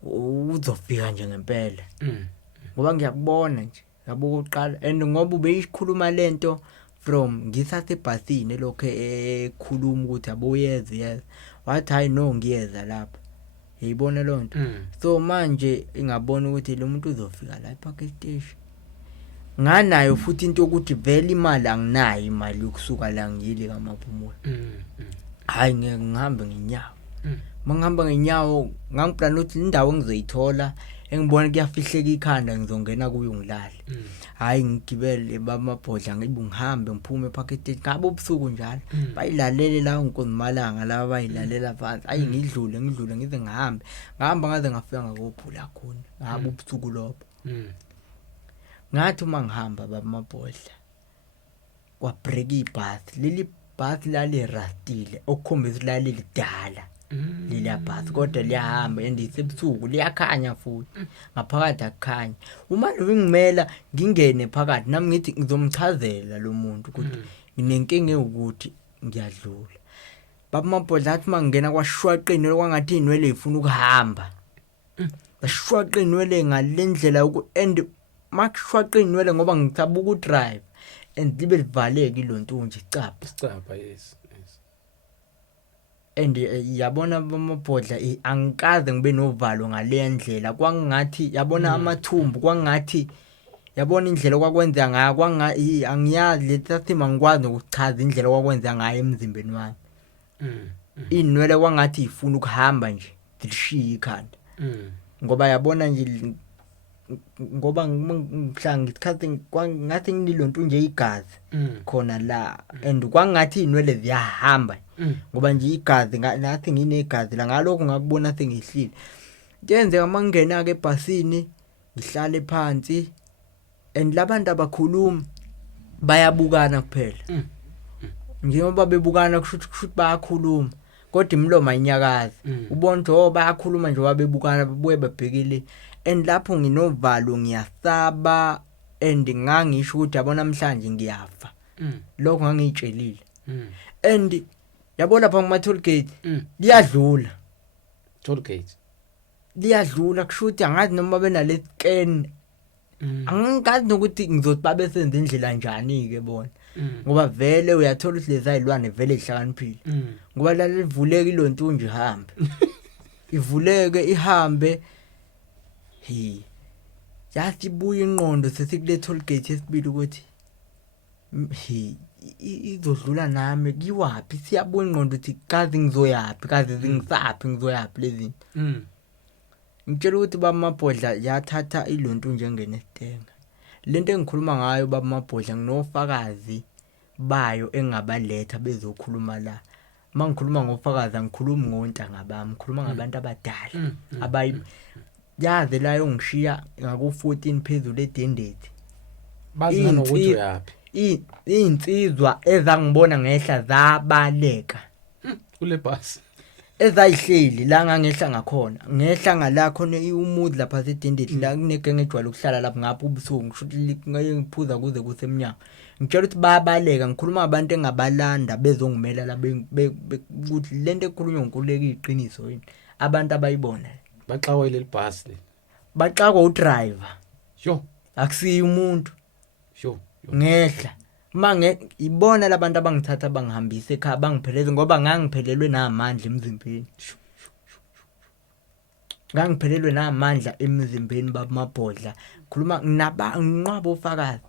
uzofika nje ngempela ngoba ngiyakubona nje yabo uqala and ngoba ubeyikhuluma lento from ngisathe ebhasini lokho ekhuluma ukuthi aboyeza yes wathi hayi no ngiyeza lapha yayibona lonto so manje ingabona ukuthi lo muntu uzofika la ePark Station nganayo futhi into ukuthi vele imali anginayo imali yokusuka la ngiyile kaMaphumulo hayi ngeke ngihambe ngenyawo mangihamba ngenyawo ngangiplan ukuthi indawo engizoyithola engibona kuyafihleka ikhanda ngizongena kuyo ngilale hayi ngigibele bamabhodla ngibe ngihambe ngiphume ePark Station ngabe ubusuku njalo bayilalele la uNkozimalanga laba bayilalela phansi ayi ngidlule ngize ngihamba ngaze ngafika ngakophula khona ngabe ubusuku lobo ngathi uma ngihamba bamabhodla kwa break ibhasi leli bhasi lali rastile okukhombisa lali lidala leli bhasi kodwa liyahamba endisebusuku liyakhanya futhi ngaphakathi akukhanya uma lo ngimela ngingene phakathi nami ngithi ngizomchazela lo muntu ukuthi nginenkinga ukuthi ngiyadlula bamabhodla athi mangena kwashwaqini kwangathi inwele ifuna ukuhamba bashwaqini inwele ngalendlela and makushwaqini inwele ngoba ngithaba ukudrive and libe livaleke ilonto nje icapha yes and yabona bamabhodla angikaze ngibe novalo ngale ndlela kwangathi yabona amathumbu kwangathi yabona indlela kwakwenza ngayo kwangathi angiyazi lethathi mangikwazi ukuchaza indlela kwakwenza ngayo emzimbeni wami inwele kwangathi ifuna ukuhamba nje lishiya ikhanda ngoba yabona nje ngoba ngihlanga isikhathi ngathi ngilonto nje igazi khona la and kwangathi inwele ziyahamba ngoba nje igazi ngathi nginegazi la ngalokho ngakubona sengihlile Kuyenzeka mangena ke ebhasini ngihlale phansi and labantu abakhulumi bayabukana kuphela. Njengoba bebukana kusho bayakhuluma kodwa imlomo ayinyakazi. Ubona nje bayakhuluma nje wabebukana bebuye babhekile and lapho nginovalo ngiyasaba and ngangisho ukuthi yabona namhlanje ngiyafa. Lokho ngangitshelile. And yabo lapha kuma toll gate liyadlula. Toll gate Liyadlula kusho ukuthi angazi noma benale scan. Angazi nokuthi ngizothi babe senze indlela njani ke bona. Ngoba vele uyathola ukuthi lezi ayilwane vele ihlakaniphile. Ngoba la livuleke ilonto nje ihambe. Ivuleke ihambe. Yathi ibuye ingqondo sesikule toll gate esibili ukuthi izodlula nami kiwapi siyabuya ingqondo ukuthi kazi ngizoyapi kazi zingisaphi ngizoyapi lezi. Ngitshela ukuthi bamabhodla yathatha ilonto njengenesitenga. Lento engikhuluma ngayo bamabhodla nginofakazi bayo engabaletha bezokhuluma la. Mangikhuluma ngofakazi angikhulumi ngontanga bami, ngikhuluma ngabantu abadala abayi yaze la yongishiya ngaku 14 phezulu eDendeti. Bazi nokuthi uyapi. Insizwa ezangibona ngehla zabaleka kule bus ezayihleli la ngangehla ngakhona ngehla ngala khona umuzi lapha eDendeti la kunegenge ejwayele ukuhlala lapha ngapha ubusuku ngisho ukuthi ngiyiphuza kuze kusemnyango. Ngitshela ukuthi bayabaleka ngikhuluma abantu engabalanda bezongimela la ukuthi lento ekhulunywa ngikhuleka iqiniso yini abantu abayibona baxawa ile bus le baxakwa udriver sho akusiyi umuntu sho ngehla mange ibona labantu abangithatha bangihambisa ekhaya bangipheleze ngoba ngangiphelelwe namandla emzimbeni. Ngangiphelelwe namandla emzimbeni babamabhodla khuluma nginqwaba ufakazi.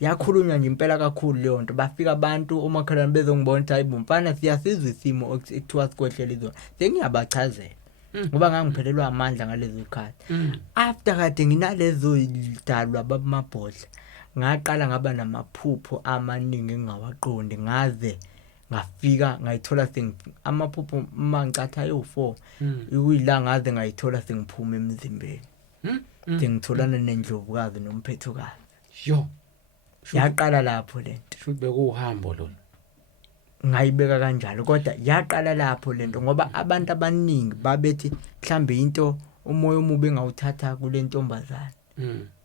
Yakhulunywa nje impela kakhulu leyo nto bafika abantu omakhelwane bezongibona ukuthi hayibo mfana siyasizwa isimo ekuthiwa sikwehlele izona sengiyabachazela ngoba ngangiphelelwa amandla ngalezo ikhathi. After kade nginalezo idalwa babamabhodla ngaqala ngaba namaphupho amaningi engawaqondi ngaze ngafika ngayithola amaphupho mangicatha yo4 ikuyila ngaze ngayithola sengiphuma emzimbeni. Sengitholana nendlovukazi nomphethukazi. Yo yaqala lapho lento futhi bekuhambo lona ngayibeka kanjalo kodwa yaqala lapho lento ngoba abantu abaningi babethi mhlambe into umoya omubi engawuthatha kule ntombazana.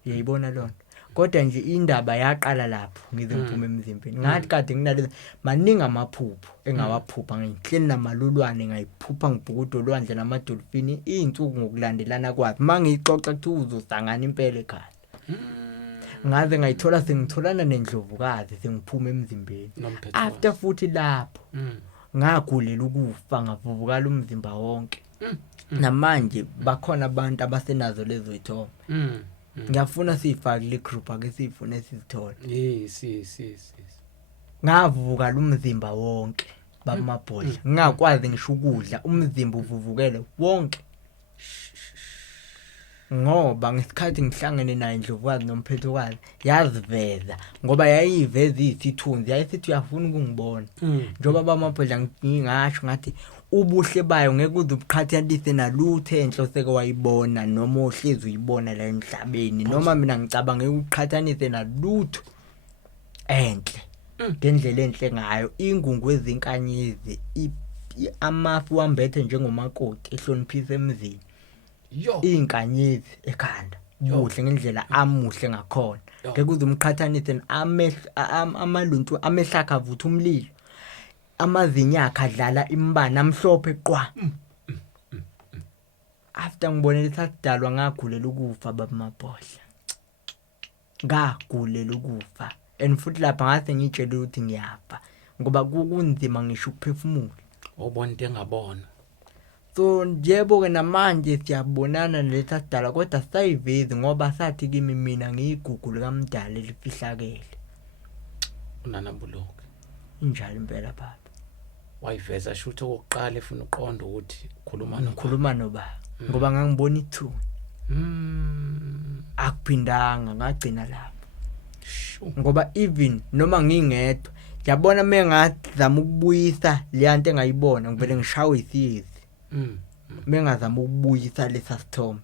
Uyayibona lona kodwa nje indaba yaqala lapho ngize ngiphume emzimbeni. Ngathi kade nginalezi maningi amaphupho engawaphupha ngihleli namalulwane ngayiphupha ngibhukudo olwandle namadolphini izinsuku ngokulandelana kwazi mangixoxa kuthi uzosangana impela ekhaya. Ngaze ngayithola sengitholana nendlovukazi sengiphuma emzimbeni. After futhi lapho ngagulela ukufa ngavuvukala umzimba wonke. Namanje bakhona abantu abasenazo lezo ithombe. Ngiyafuna sifake le group ake sifune sizithole. Ngavuka umzimba wonke babamabhodla. Ngingakwazi ngisho ukudla umzimba uvuvukele wonke. Ngoba ngesikhathi ngihlangene naye indlovukazi nomphethukazi yaziveza ngoba yayiveza isithunzi yayisithi uyafuna ukungibona. Njoba babamabhodla ngingasho ngathi ubuhle bayo ngeke uzubuqhathanise nalutho enhlo seke wayibona noma ohlezi uyibona la emhlabeni noma mina ngicabanga ukuqhathanise nalutho enhle ngendlela enhle ngayo ingungu ezinkanyezi amafu wambethe njengomakoti ehloniphisa emzini inkanyezi ekhanda ubuhle ngendlela amuhle ngakhona ngeke uzumqhathanise amaluntu amehlaka avutha umlilo amazinya akadlala imbana amhlophe qwa. After ngibonela isadalwa ngagulela ukufa babamabhodla. Ngagulela ukufa and futhi lapha ngase ngitshela ukuthi ngiyafa ngoba kunzima ngisho ukuphefumula. Ubona into engabona. So yebo ke namanje siyabonana nelesadalwa kodwa sayivezi ngoba sathi kimi mina ngiyigugu likamdala elifihlakele. Unanabuluke. Injalo impela baba. Wayiveza shothi okokuqala efuna uqonda ukuthi ukhuluma noba ngoba ngangibona ithu. Akuphindanga ngagcina lapho. Ngoba even noma ngingedwa yabona mengazama ukubuyisa le yanto engayibona ngivele ngishawe isiyezi. Mengazama ukubuyisa lesa sithombe.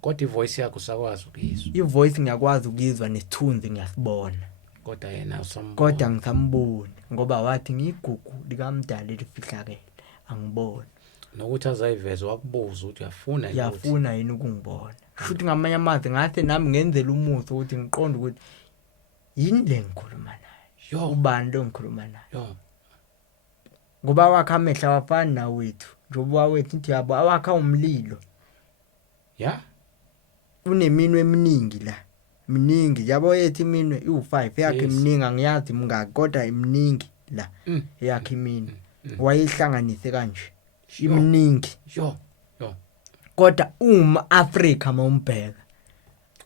Kodwa ivoice yakho usakwazi ukuyizwa. Ivoice ngiyakwazi ukuyizwa nesithunzi ngiyasibona. Kodwa yena usambona. Kodwa ngisamboni ngoba wathi ngigugu likamdala elifihlakele angiboni. Nokuthi azayiveza wakubuza ukuthi uyafuna yini ukungibona. Futhi ngamanye amazwi ngathi nami ngenzela umuso ukuthi ngiqonde ukuthi yini le ngikhuluma naye. Ubani lo ngikhuluma naye. Ngoba wakhe amehla wafana nawethu. Njoba wethu uthi yabo awakha umlilo. Uneminwe eminingi la. Miningi yabo yethi iminwe u5 yakhe iminingi angiyazi mngaki kodwa iminingi la yakhe iminwe. Wayihlanganise kanje. Iminingi. Kodwa uma Africa mawumbheka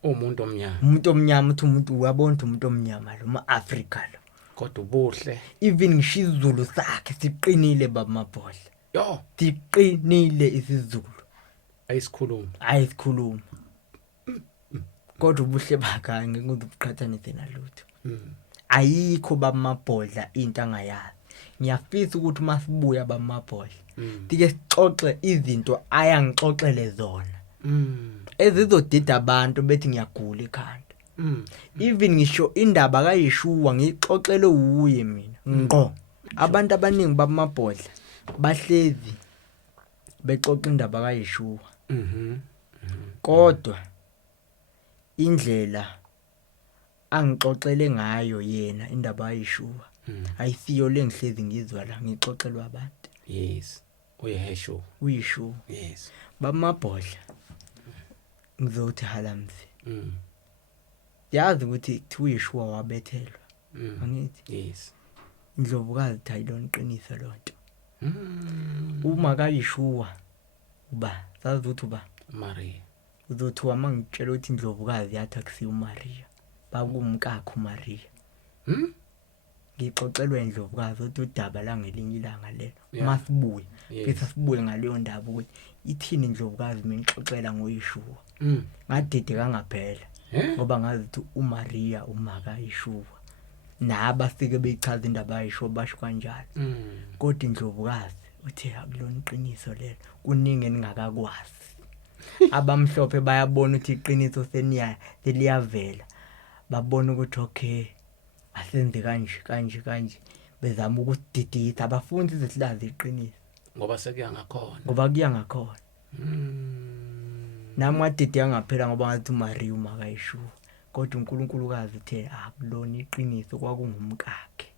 umuntu omnyama uthi umuntu uyabona umuntu omnyama lo ma Africa lo. Kodwa ubuhle. Even ngisho isiZulu sakhe siqinile baba Mabhodla. Siqinile isiZulu. Ayisikhuluma. Kodwa ubuhle bakhe ngeke ubuqhathanise nalutho. Ayikho baba Mabhodla into angayazi. Ngiyafisa ukuthi masibuya baba Mabhodla dike sixoxe izinto ayangixoxele zona. Ezizodida abantu bethi ngiyagula ekhanda. Even ngisho indaba kaYeshua ngixoxele uye mina. Ngqo. Abantu abaningi baba Mabhodla bahlezi bexoxa indaba kaYeshua. Kodwa indlela angixoxele ngayo yena indaba kaYeshua ayisiyo lengihlezi ngizwa la ngixoxelwa abantu. Uyeshua. Baba Mabhodla ngizothi halamzi. Yazi ukuthi kuthiwa uYeshua wabethelwa. Angithi? Indlovukazi thayilona iqiniso lonto. Uma kaYeshua sazi ukuthi Maria. Uzothiwa mangitshela ukuthi indlovukazi yathi akusiyo uMaria. Bakumkakho uMaria. Ngixoxelwe indlovukazi ukuthi udaba la ngelinye ilanga lelo. Masibuye. Bese sibuye ngaleyo ndaba ukuthi ithini indlovukazi mengixoxela ngoYeshua. Ngadide kangaphela. Ngoba ngazi ukuthi uMaria umaka kaYeshua. Nabafike bechaza indaba kaYeshua basho kanjalo. Kodwa indlovukazi uthe akulona iqiniso lelo. Kuningi engingakakwazi. Abamhlophe bayabona ukuthi iqiniso seliyavela. Babona ukuthi okay asenze kanje bezama ukudidisa abafuni izihlazi iqiniso ngoba sekuya ngakhona. Ngoba kuya ngakhona. Nami wadide yangaphela ngoba ngathi uMaria umaka kaYeshua. Kodwa uNkulunkulukazi uthe akulona iqiniso kwakungumkakhe.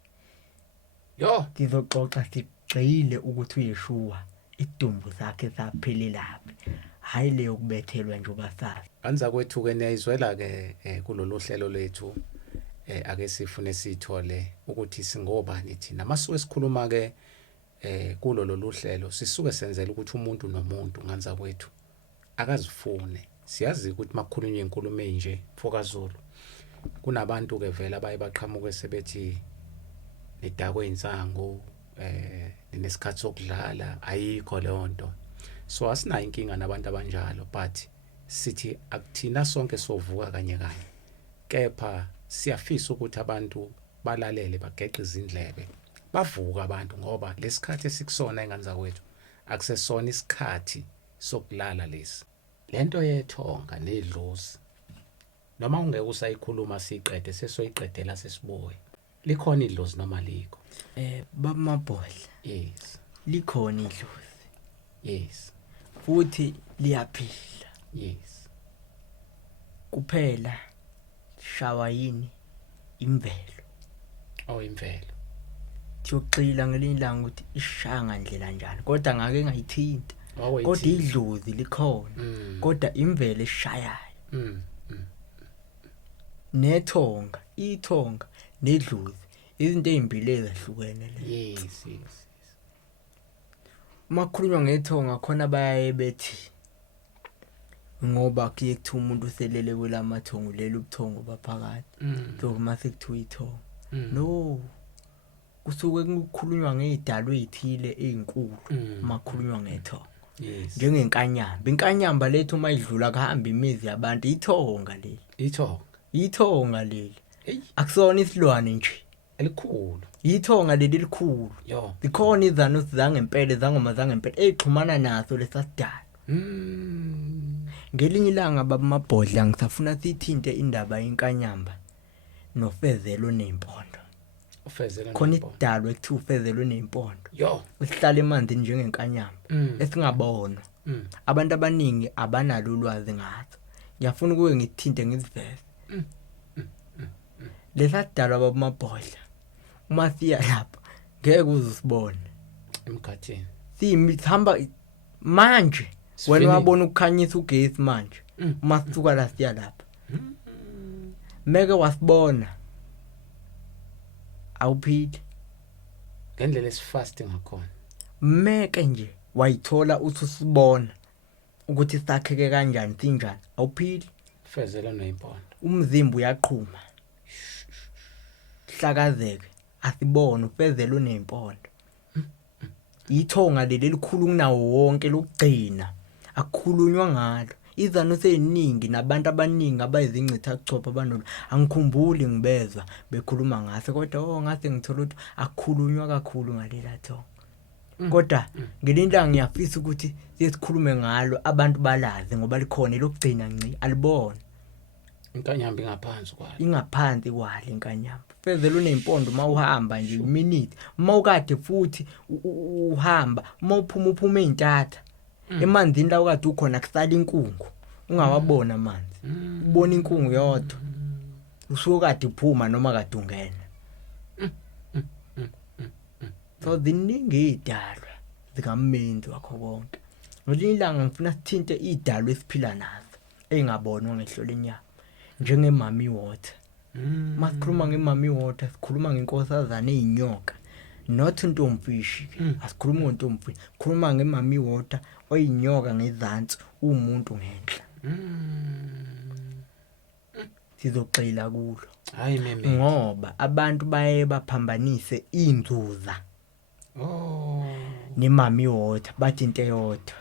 Sizoxoxa sigxile ukuthi uYeshua idumbu zakhe saphelelaphi. Hayi leyo kubethelwa nje obasazi. Anza kwethu ke niyayizwela ke kulolu hlelo lethu ake sifune sithole ukuthi singobani thina. Masuke sikhuluma ke kulolu hlelo sisuke senzela ukuthi umuntu nomuntu nganza kwethu akazifune. Siyazi ukuthi makukhulunywa inkulumo enje fokaZulu kunabantu ke vela baye baqhamuke sebethi nedakwe insango nesikhathi sokudlala ayikho leyo nto. So asinayo inkinga nabantu abanjalo but sithi akuthina sonke sovuka kanye kepha siyafisa ukuthi abantu balalele bageqe izindlebe bavuka abantu ngoba lesikhathi esikusona enganza kwethu akusesona isikhathi sokulala lesi. Lento yethonga nedlozi noma ungeke usayikhuluma siqede sesoyiqedela sesibuye. Likhona idlozi noma likho? Baba Mabhodla. Yes. Likhona idlozi. Yes. Futhi liyaphila. Yes. Kuphela shawa yini imvelo. Imvelo. Thiyoxila ngelinye ilanga ukuthi ishanga ndlela njani kodwa ngake ngayithinta. Kodwa idlozi likhona. Kodwa imvelo eshayayo. Nethonga, ithonga nedlozi izinto ezimbili ezahlukene le. Yes. Makhulunywa ngethonga khona bayaye bethi ngoba kuye kuthi umuntu uselele kwelamathongo lelo ubuthongo baphakathi. So mase kuthiwa ithonga. No. Kusuke kukhulunywa ngezidalwa ezithile ezinkulu makhulunywa ngethonga. Yes. Njengenkanyamba. Inkanyamba lethu uma idlula kuhamba imizi yabantu ithonga leli. Ithonga Leli. Akusona isilwane nje elikhulu. yithonga leli likhulu yo ikhona izanusi zangempela zangoma zangempela exhumana naso lesasidala ngelinye ilanga babamabhodla ngisafuna sithinte indaba yenkanyamba nofezelo nempondo ufezela khona idalwa ekuthiwa ufezelo nempondo yo esihlala emanzini njengenkanyamba esingabona abantu abaningi abanalo ulwazi ngazo ngiyafuna kuwe ngithinte ngiziveze lesadalwa babamabhodla uma siya lapha ngeke uzusibone emkhathini sihamba manje wena wabona ukukhanyisa ugesi manje uma sisuka la siya lapha meke wasibona awuphili ngendlela esifasting ngakhona meke nje wayithola ususibona ukuthi sakheke kanjani sinjani awuphili ufezela nempondo umzimba uyaqhuma hlakazeke asibone ufezelo nempondo ithonga leli likhulu kunawo wonke lokugcina akukhulunywa ngalo izano seziningi nabantu abaningi abayizincitha kuchopha abanolo angikhumbuli ngibezwa bekhuluma ngase kodwa ngase ngithola ukuthi akukhulunywa kakhulu ngalela thonga kodwa ngelinda ngiyafisa ukuthi sesikhulume ngalo abantu balazi ngoba likhona lokugcina nci alibona inkanyamba ingaphansi kwayo ingaphansi kwale inkanyamba fezela unempondo mawuhamba nje iminute mawukade futhi uhamba mawuphuma eintatha emanzini la ukade ukhona kusala inkungu ungawabona amanzi ubona inkungu yodwa usukade uphuma noma kade ungena so ziningi idalwa zikamenzi wakho konke ngelinye ilanga ngifuna sithinte idalwa esiphila nazo engabonwa ngehlo lenyama njengemami water masikhuluma ngemami water sikhuluma ngenkosazana ezinyoka not intomfishi asikhuluma ngentomfishi sikhuluma ngemami water oyinyoka ngezantsi umuntu ngenhla sizoxila kulo hayi meme ngoba abantu baye baphambanise inzuza nemami water bathi into eyodwa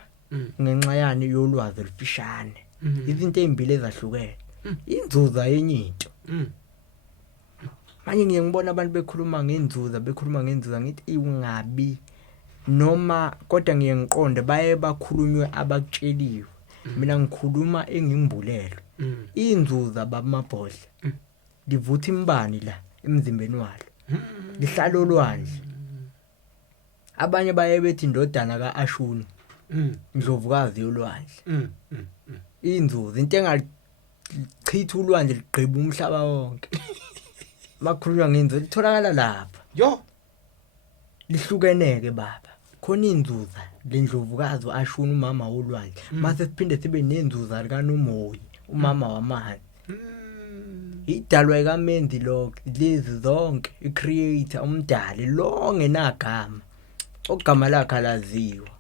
ngenxa yani yolwazi olufishane izinto ezimbili ezahlukene inzuza yenye into manje ngiyengibona abantu bekhuluma ngenzuza ngithi ungabi noma kodwa ngiyengiqonde baye bakhulunywe abakutsheliwe mina ngikhuluma engimbulelo inzuza babamabhodla livutha imbani la emzimbeni walo lihlala olwandle abanye baye bethi indodana kaAshuni indlovukazi yolwandle inzuza into engalichitha ulwandle ligqiba umhlaba wonke makhulunywa ngenzuza litholakala lapha yo lihlukeneke baba khona inzuza lendlovukazi uAshuni umama wolwandle mase siphinde sibe nenzuza likaNomoyi umama wamanzi idalwa eKamenzi lo lezi zonke icreator umdali lo ngenagama ogama lakhe alaziwa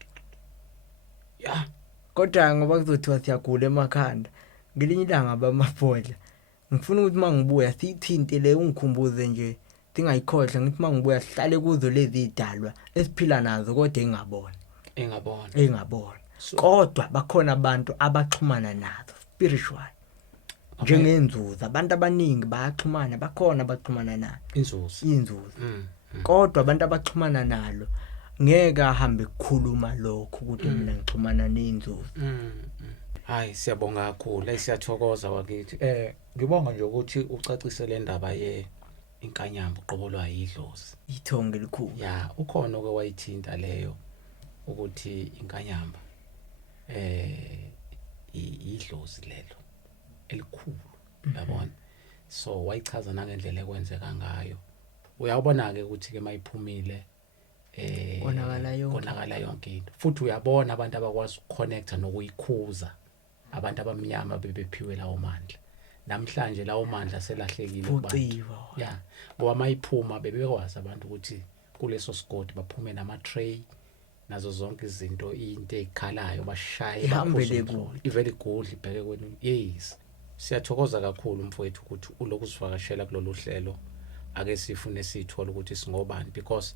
ya kodwa ngoba kuzothiwa siyagula emakhanda ngelinye ilanga bamabhodla ngifuna ukuthi mangibuya sithinte le ungikhumbuze nje singayikhohle ngithi mangibuya sihlale kuzo lezi idalwa esiphila nazo kodwa engabona kodwa bakhona abantu abaxhumana nazo spiritual njengenzuza abantu abaningi bayaxhumana bakhona abaxhumana nayo inzuza kodwa abantu abaxhumana nalo ngeke ahambe ukukhuluma lokho ukuthi mina ngixhumana nenzuza hayi siyabonga kakhulu siyathokoza wakithi ngibonga nje ukuthi ucacise le ndaba inkanyamba uqobolwa yidlozi ithonga elikhulu ya ukhona oke wayithinta leyo ukuthi inkanyamba idlozi lelo elikhulu yabona so wayichaza nangendlela ekwenzeka ngayo uyabona ke ukuthi ke mayiphumile konakala yonke into futhi uyabona abantu abakwazi ukuconnecta nokuyikhuza abantu abamnyama bebephiwe lawo mandla namhlanje lawo mandla selahlekile kubantu ya ngoba mayiphuma bebekwazi abantu ukuthi kuleso sigodi baphume nama tray nazo zonke izinto into ezikhalayo bashaye ihambele kude ivele igudla ibheke kwenu yes siyathokoza kakhulu mfowethu ukuthi uloku sivakashela kulolu hlelo ake sifune sithola ukuthi singobani because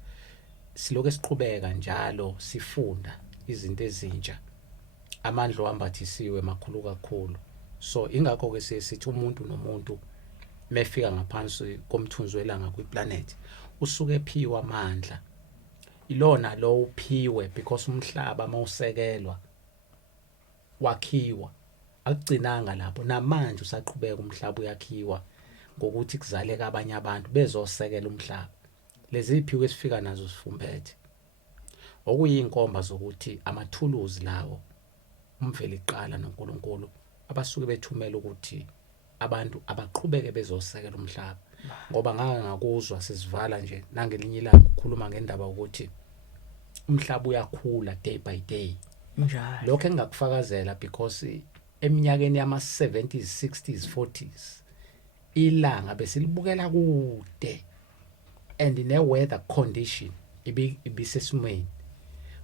siloke siqhubeka njalo sifunda izinto ezintsha amandla ohambathisiwe makhulu kakhulu so ingakho ke sithi umuntu nomuntu mefika ngaphansi komthunzi welanga kwiplanet usuke ephiwa amandla ilona lo uphiwe because umhlaba mawusekelwa wakhiwa akugcinanga lapho namanje usaqhubeka umhlaba uyakhiwa ngokuthi kuzaleka abanye abantu bezosekela umhlaba lezi iphiwe esifika nazo sifumbethe okuyinkomba zokuthi amathuluzi lawo umveli iqala noNkulunkulu abasuke bethumela ukuthi abantu abaqhubeke bezosekela umhlaba ngoba ngakuzwa sesivala nje nangelinye ilanga ukukhuluma ngendaba ukuthi umhlaba uyakhula day by day njalo lokho engakufakazela because eminyakeni yama-70s 60s 40s ilanga besilibukela kude and ne-weather condition ibisesimweni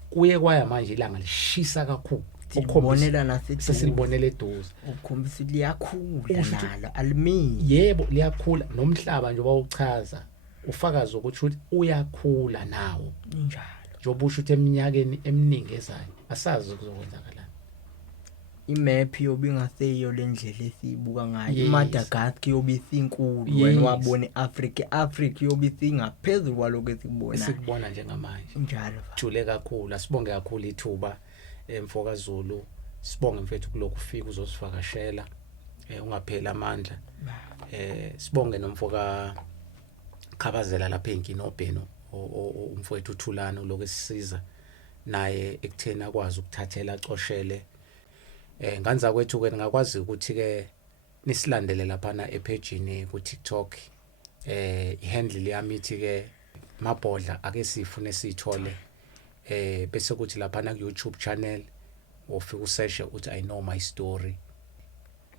kuye kwaya manje ilanga lishisa kakhulu ukhombonela naseduze sesilibonela eduze ukhombisa liyakhula nalo alimini yebo liyakhula nomhlaba nje bawuchaza ufakaza ukuthi uyakhula nawo njalo njengoba usho ukuthi eminyakeni eminingi ezayo asazi kuzokwenzakala imap yobingaseyo lendlela esibuka ngayo Yes. iMadagascar yobisinkulu Yes. wena wabone Africa yobisingaphezulu kwaloko esikubona esikubona njengamanje njalo jule kakhulu asibonge kakhulu ithuba emfoka Zulu sibonge mfethu kulokhu ufika uzosivakashela ungaphela amandla sibonge nomfoka Khabazela lapha eNkinobheno umfowethu uThulana lokesisiza naye ekuthena akwazi ukuthathela acoshele nganza kwethu ke ngakwazi ukuthi ke nisilandele lapha na epagini ku TikTok ihandle yami ithi ke Mabhodla ake sifune sithole bese kuthi lapha na ku YouTube channel ofika usearch uthi I know my story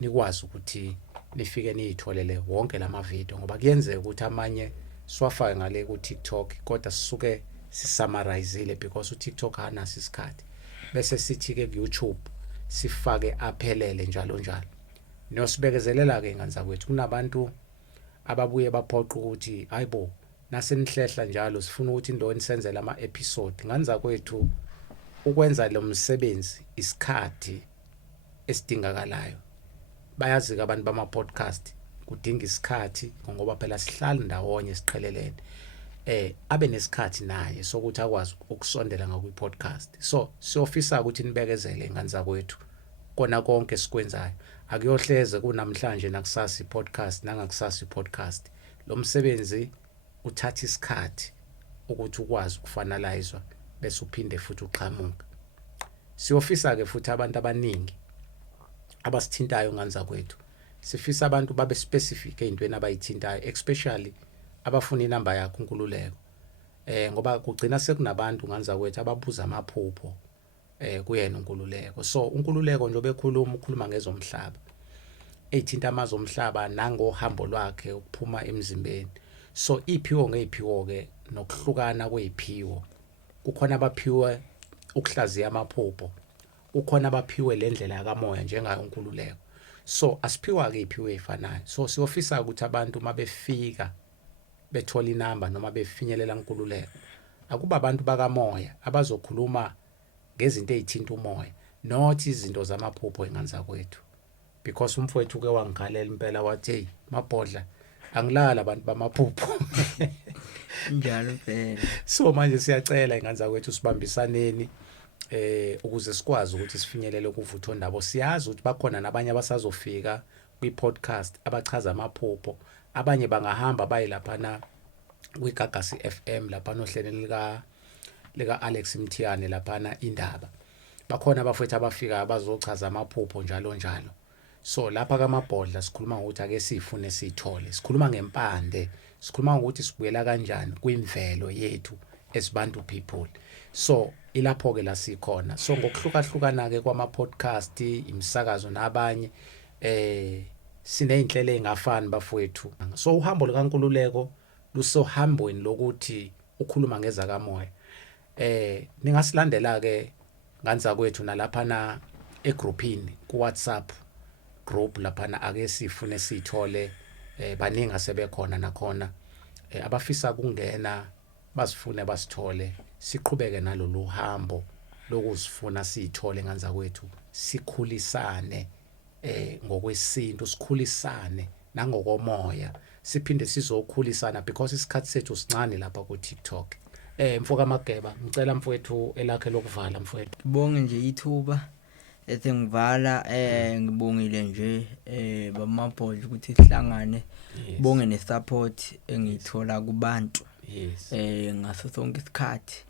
nikwazi ukuthi nifike niyitholele wonke lama video ngoba kuyenzeka ukuthi amanye siwafake ngale ku TikTok kodwa sisuke sisummarizeile because u TikTok anasi isikhathi bese sithi ke ku YouTube sifake aphelele njalo njalo nosibekezelela ke nganza kwethu kunabantu ababuye baphoqa ukuthi hayibo nasenihlehla njalo sifuna ukuthi indoni senzele ama episode nganza kwethu ukwenza lo msebenzi isikhathi esidingakalayo bayazi ke abantu bama podcast kudinga isikhathi ngoba phela sihlala ndawonye siqhelelene abe nesikhathi naye sokuthi akwazi ukusondela ngakwi podcast so siyofisa ukuthi nibekezele nganza kwethu kona konke sikwenzayo akuyohleze kunamhlanje nakusasa podcast nangakusasa podcast lo msebenzi uthatha isikhathi ukuthi ukwazi ukufanalizwa bese uphinde futhi uqhamuka siyofisa ke futhi abantu abaningi abasithintayo nganza kwethu sifisa abantu babe specific ezintweni abayithintayo especially abafuna inamba yakho uNkululeko ngoba kugcina sekunabantu nganza kwethu ababuza amaphupho kuyena uNkululeko so uNkululeko nje ukhuluma ngezomhlaba ethinta amazomhlaba nangohambo lwakhe ukuphuma emzimbeni so iphiwo ngeziphiwo ke nokuhlukana kweziphiwo kukhona abaphiwe ukuhlaziya amaphupho kukhona abaphiwe lendlela kamoya njengayo uNkululeko so asiphiwa ke iphiwo ezifanayo so siyofisa ukuthi abantu mabefika bethola inamba noma befinyelela uNkululeko akuba abantu bakamoya abazokhuluma ngezinto ezithinta umoya not izinto zamaphupho enganza kwethu because umfowethu ke wangikhalela impela wathi hey Mabhodla angilala abantu bamaphupho njalo phela so manje siyacela enganza kwethu sibambisaneni ukuze sikwazi ukuthi sifinyelele kuvutho ndabo siyazi ukuthi bakhona nabanye abasazofika kwi-podcast abachaza amaphupho abanye bangahamba baye lapha na kwiGagasi FM lapha nohlelo lika Alex Mthiyane lapha na indaba bakhona abafethu abafika abazochaza amaphupho njalo njalo so lapha kaMabhodla sikhuluma ukuthi ake sifune sithole sikhuluma ngempande sikhuluma ukuthi sibuyela kanjani kwimvelo yethu esibantu people so ilapho ke la sikhona so ngokuhlukahlukana ke kwama podcast imisakazo nabanye sineyinhlelo ezingafani bafowethu so uhambo likaNkululeko lusohambweni lokuthi ukhuluma ngeza kamoya ningasilandela ke nganza kwethu nalapha na egroupini ku WhatsApp group lapha na ake sifune sithole baningi asebekhona nakhona abafisa kungena basifune basithole siqhubeke nalolu hambo lokuzifuna sithole nganza kwethu sikhulisane ngokwesintu sikhulisane nangokomoya siphinde sizokhulisana because isikhathi sethu sincane lapha ku TikTok. Mfoka Mageba ngicela mfowethu elakhe lokuvala mfowethu. Bonge nje ithuba esengivala ngibongile nje bamabhodla ukuthi sihlangane bonge nesupport engithola kubantu ngaso sonke isikhathi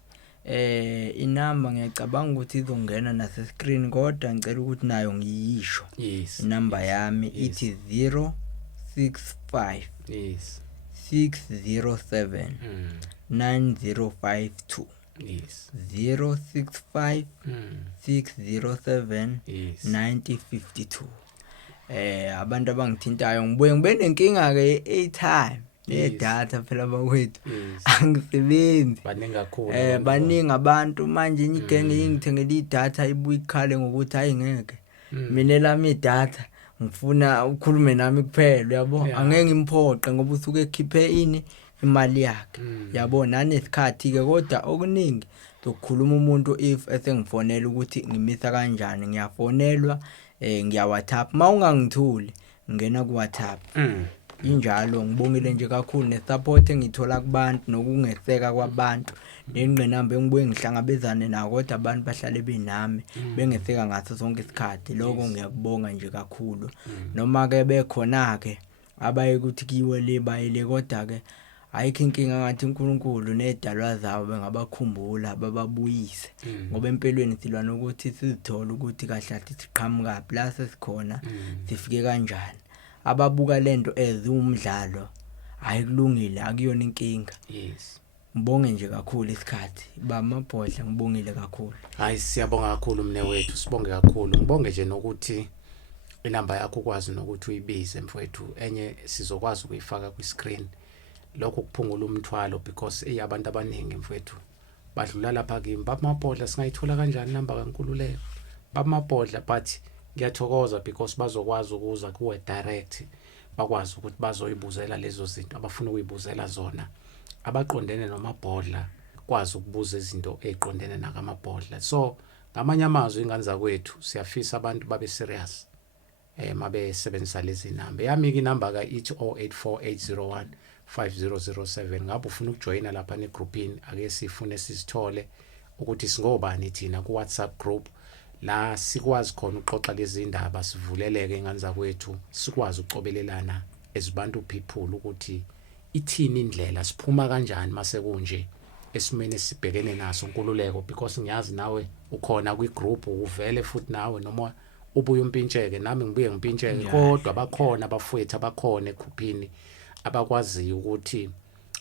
inamba ngiyacabanga ukuthi izongena nase screen kodwa ngicela ukuthi nayo ngiyisho inamba yami ithi 065 607 9052 065 607 9052 abantu abangithintayo ngibuye ngibe nenkinga ke e-time data phela bakwethu angisebenzi baningi kakhulu baningi abantu manje ingigenge ingithengele idatha ibuye ikhale ngokuthi ayingeke mina lami idatha ngifuna ukukhuluma nami kuphela uyabo angeke ngimpoqe ngoba usuke ekhiphe imali yakhe yabo nanesikhathi ke kodwa okuningi ukukhuluma umuntu if esengifonela ukuthi ngimisa kanjani ngiyafonelwa ngiya WhatsApp mawungangithuli ngena ku WhatsApp injalo ngibongile nje kakhulu nesupport engithola kubantu nokungeseka kwabantu nengqinamba engibuye ngihlangabezane nayo kodwa abantu bahlale benami bengeseka ngaso sonke isikhathi lokho ngiyakubonga nje kakhulu noma ke bekhona ke abaye ukuthi kiwe le bayile kodwa ke ayikho inkinga ngathi uNkulunkulu nedalwa zawo bengabakhumbula bababuyise ngoba empelweni silwa nokuthi sizithola ukuthi kahlathi siqhamuka plus sikhona sifike kanjani ababuka lento ezumdlalo ayikulungile akuyona inkinga ngibonge nje kakhulu isikhathi bamabhodla ngibongile kakhulu hayi siyabonga kakhulu mne wethu sibonge kakhulu ngibonge nje nokuthi inamba yakho ukwazi nokuthi uyibize mfowethu enye sizokwazi ukuyifaka ku screen lokho kuphungula umthwalo because abantu abaningi mfowethu badlula lapha kimi bamabhodla singayithola kanjani inamba kaNkululeko bamabhodla but ngiyathokoza because bazokwazi ukuza kuwe direct bakwazi ukuthi bazoyibuzela lezo zinto abafuna ukuyibuzela zona abaqondene nomabhodla kwazi ukubuza izinto eziqondene nakamabhodla so ngamanye amazwi ingane zakwethu siyafisa abantu babe serious mabe sebenzisa lezi namba yami inamba ka ithi 0848015007 ngabe ufuna ukujoina lapha ne groupini ake sifune sizithole ukuthi singobani thina ku WhatsApp group la sikwazi khona uxoxa lezi indaba sivuleleke ingane zakwethu sikwazi ucobelelana ezibantu people ukuthi ithini indlela siphuma kanjani mase kunje esimene sibhekene naso Nkululeko because ngiyazi nawe ukhona kwi group uvele futhi nawe noma ubuye umpintsheke nami ngibuye ngimpintsheke kodwa bakhona abafowethu abakhona egroupini abakwazi ukuthi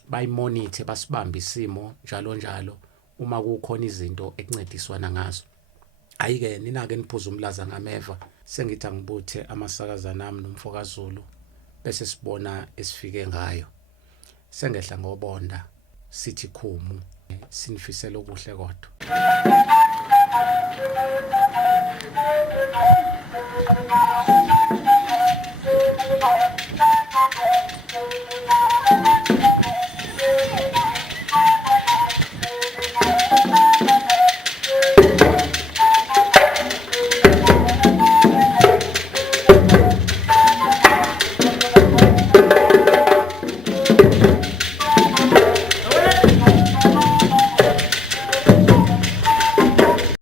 bayimonitor basibambe isimo njalo uma kukhona izinto ekuncediswana ngazo ayike nina ke niphuza umlaza ngameva sengithi angibuthe amasakaza nami nomfoka Zulu bese sibona esifike ngayo sengehla ngobonda sithi khumu sinifisela okuhle kodwa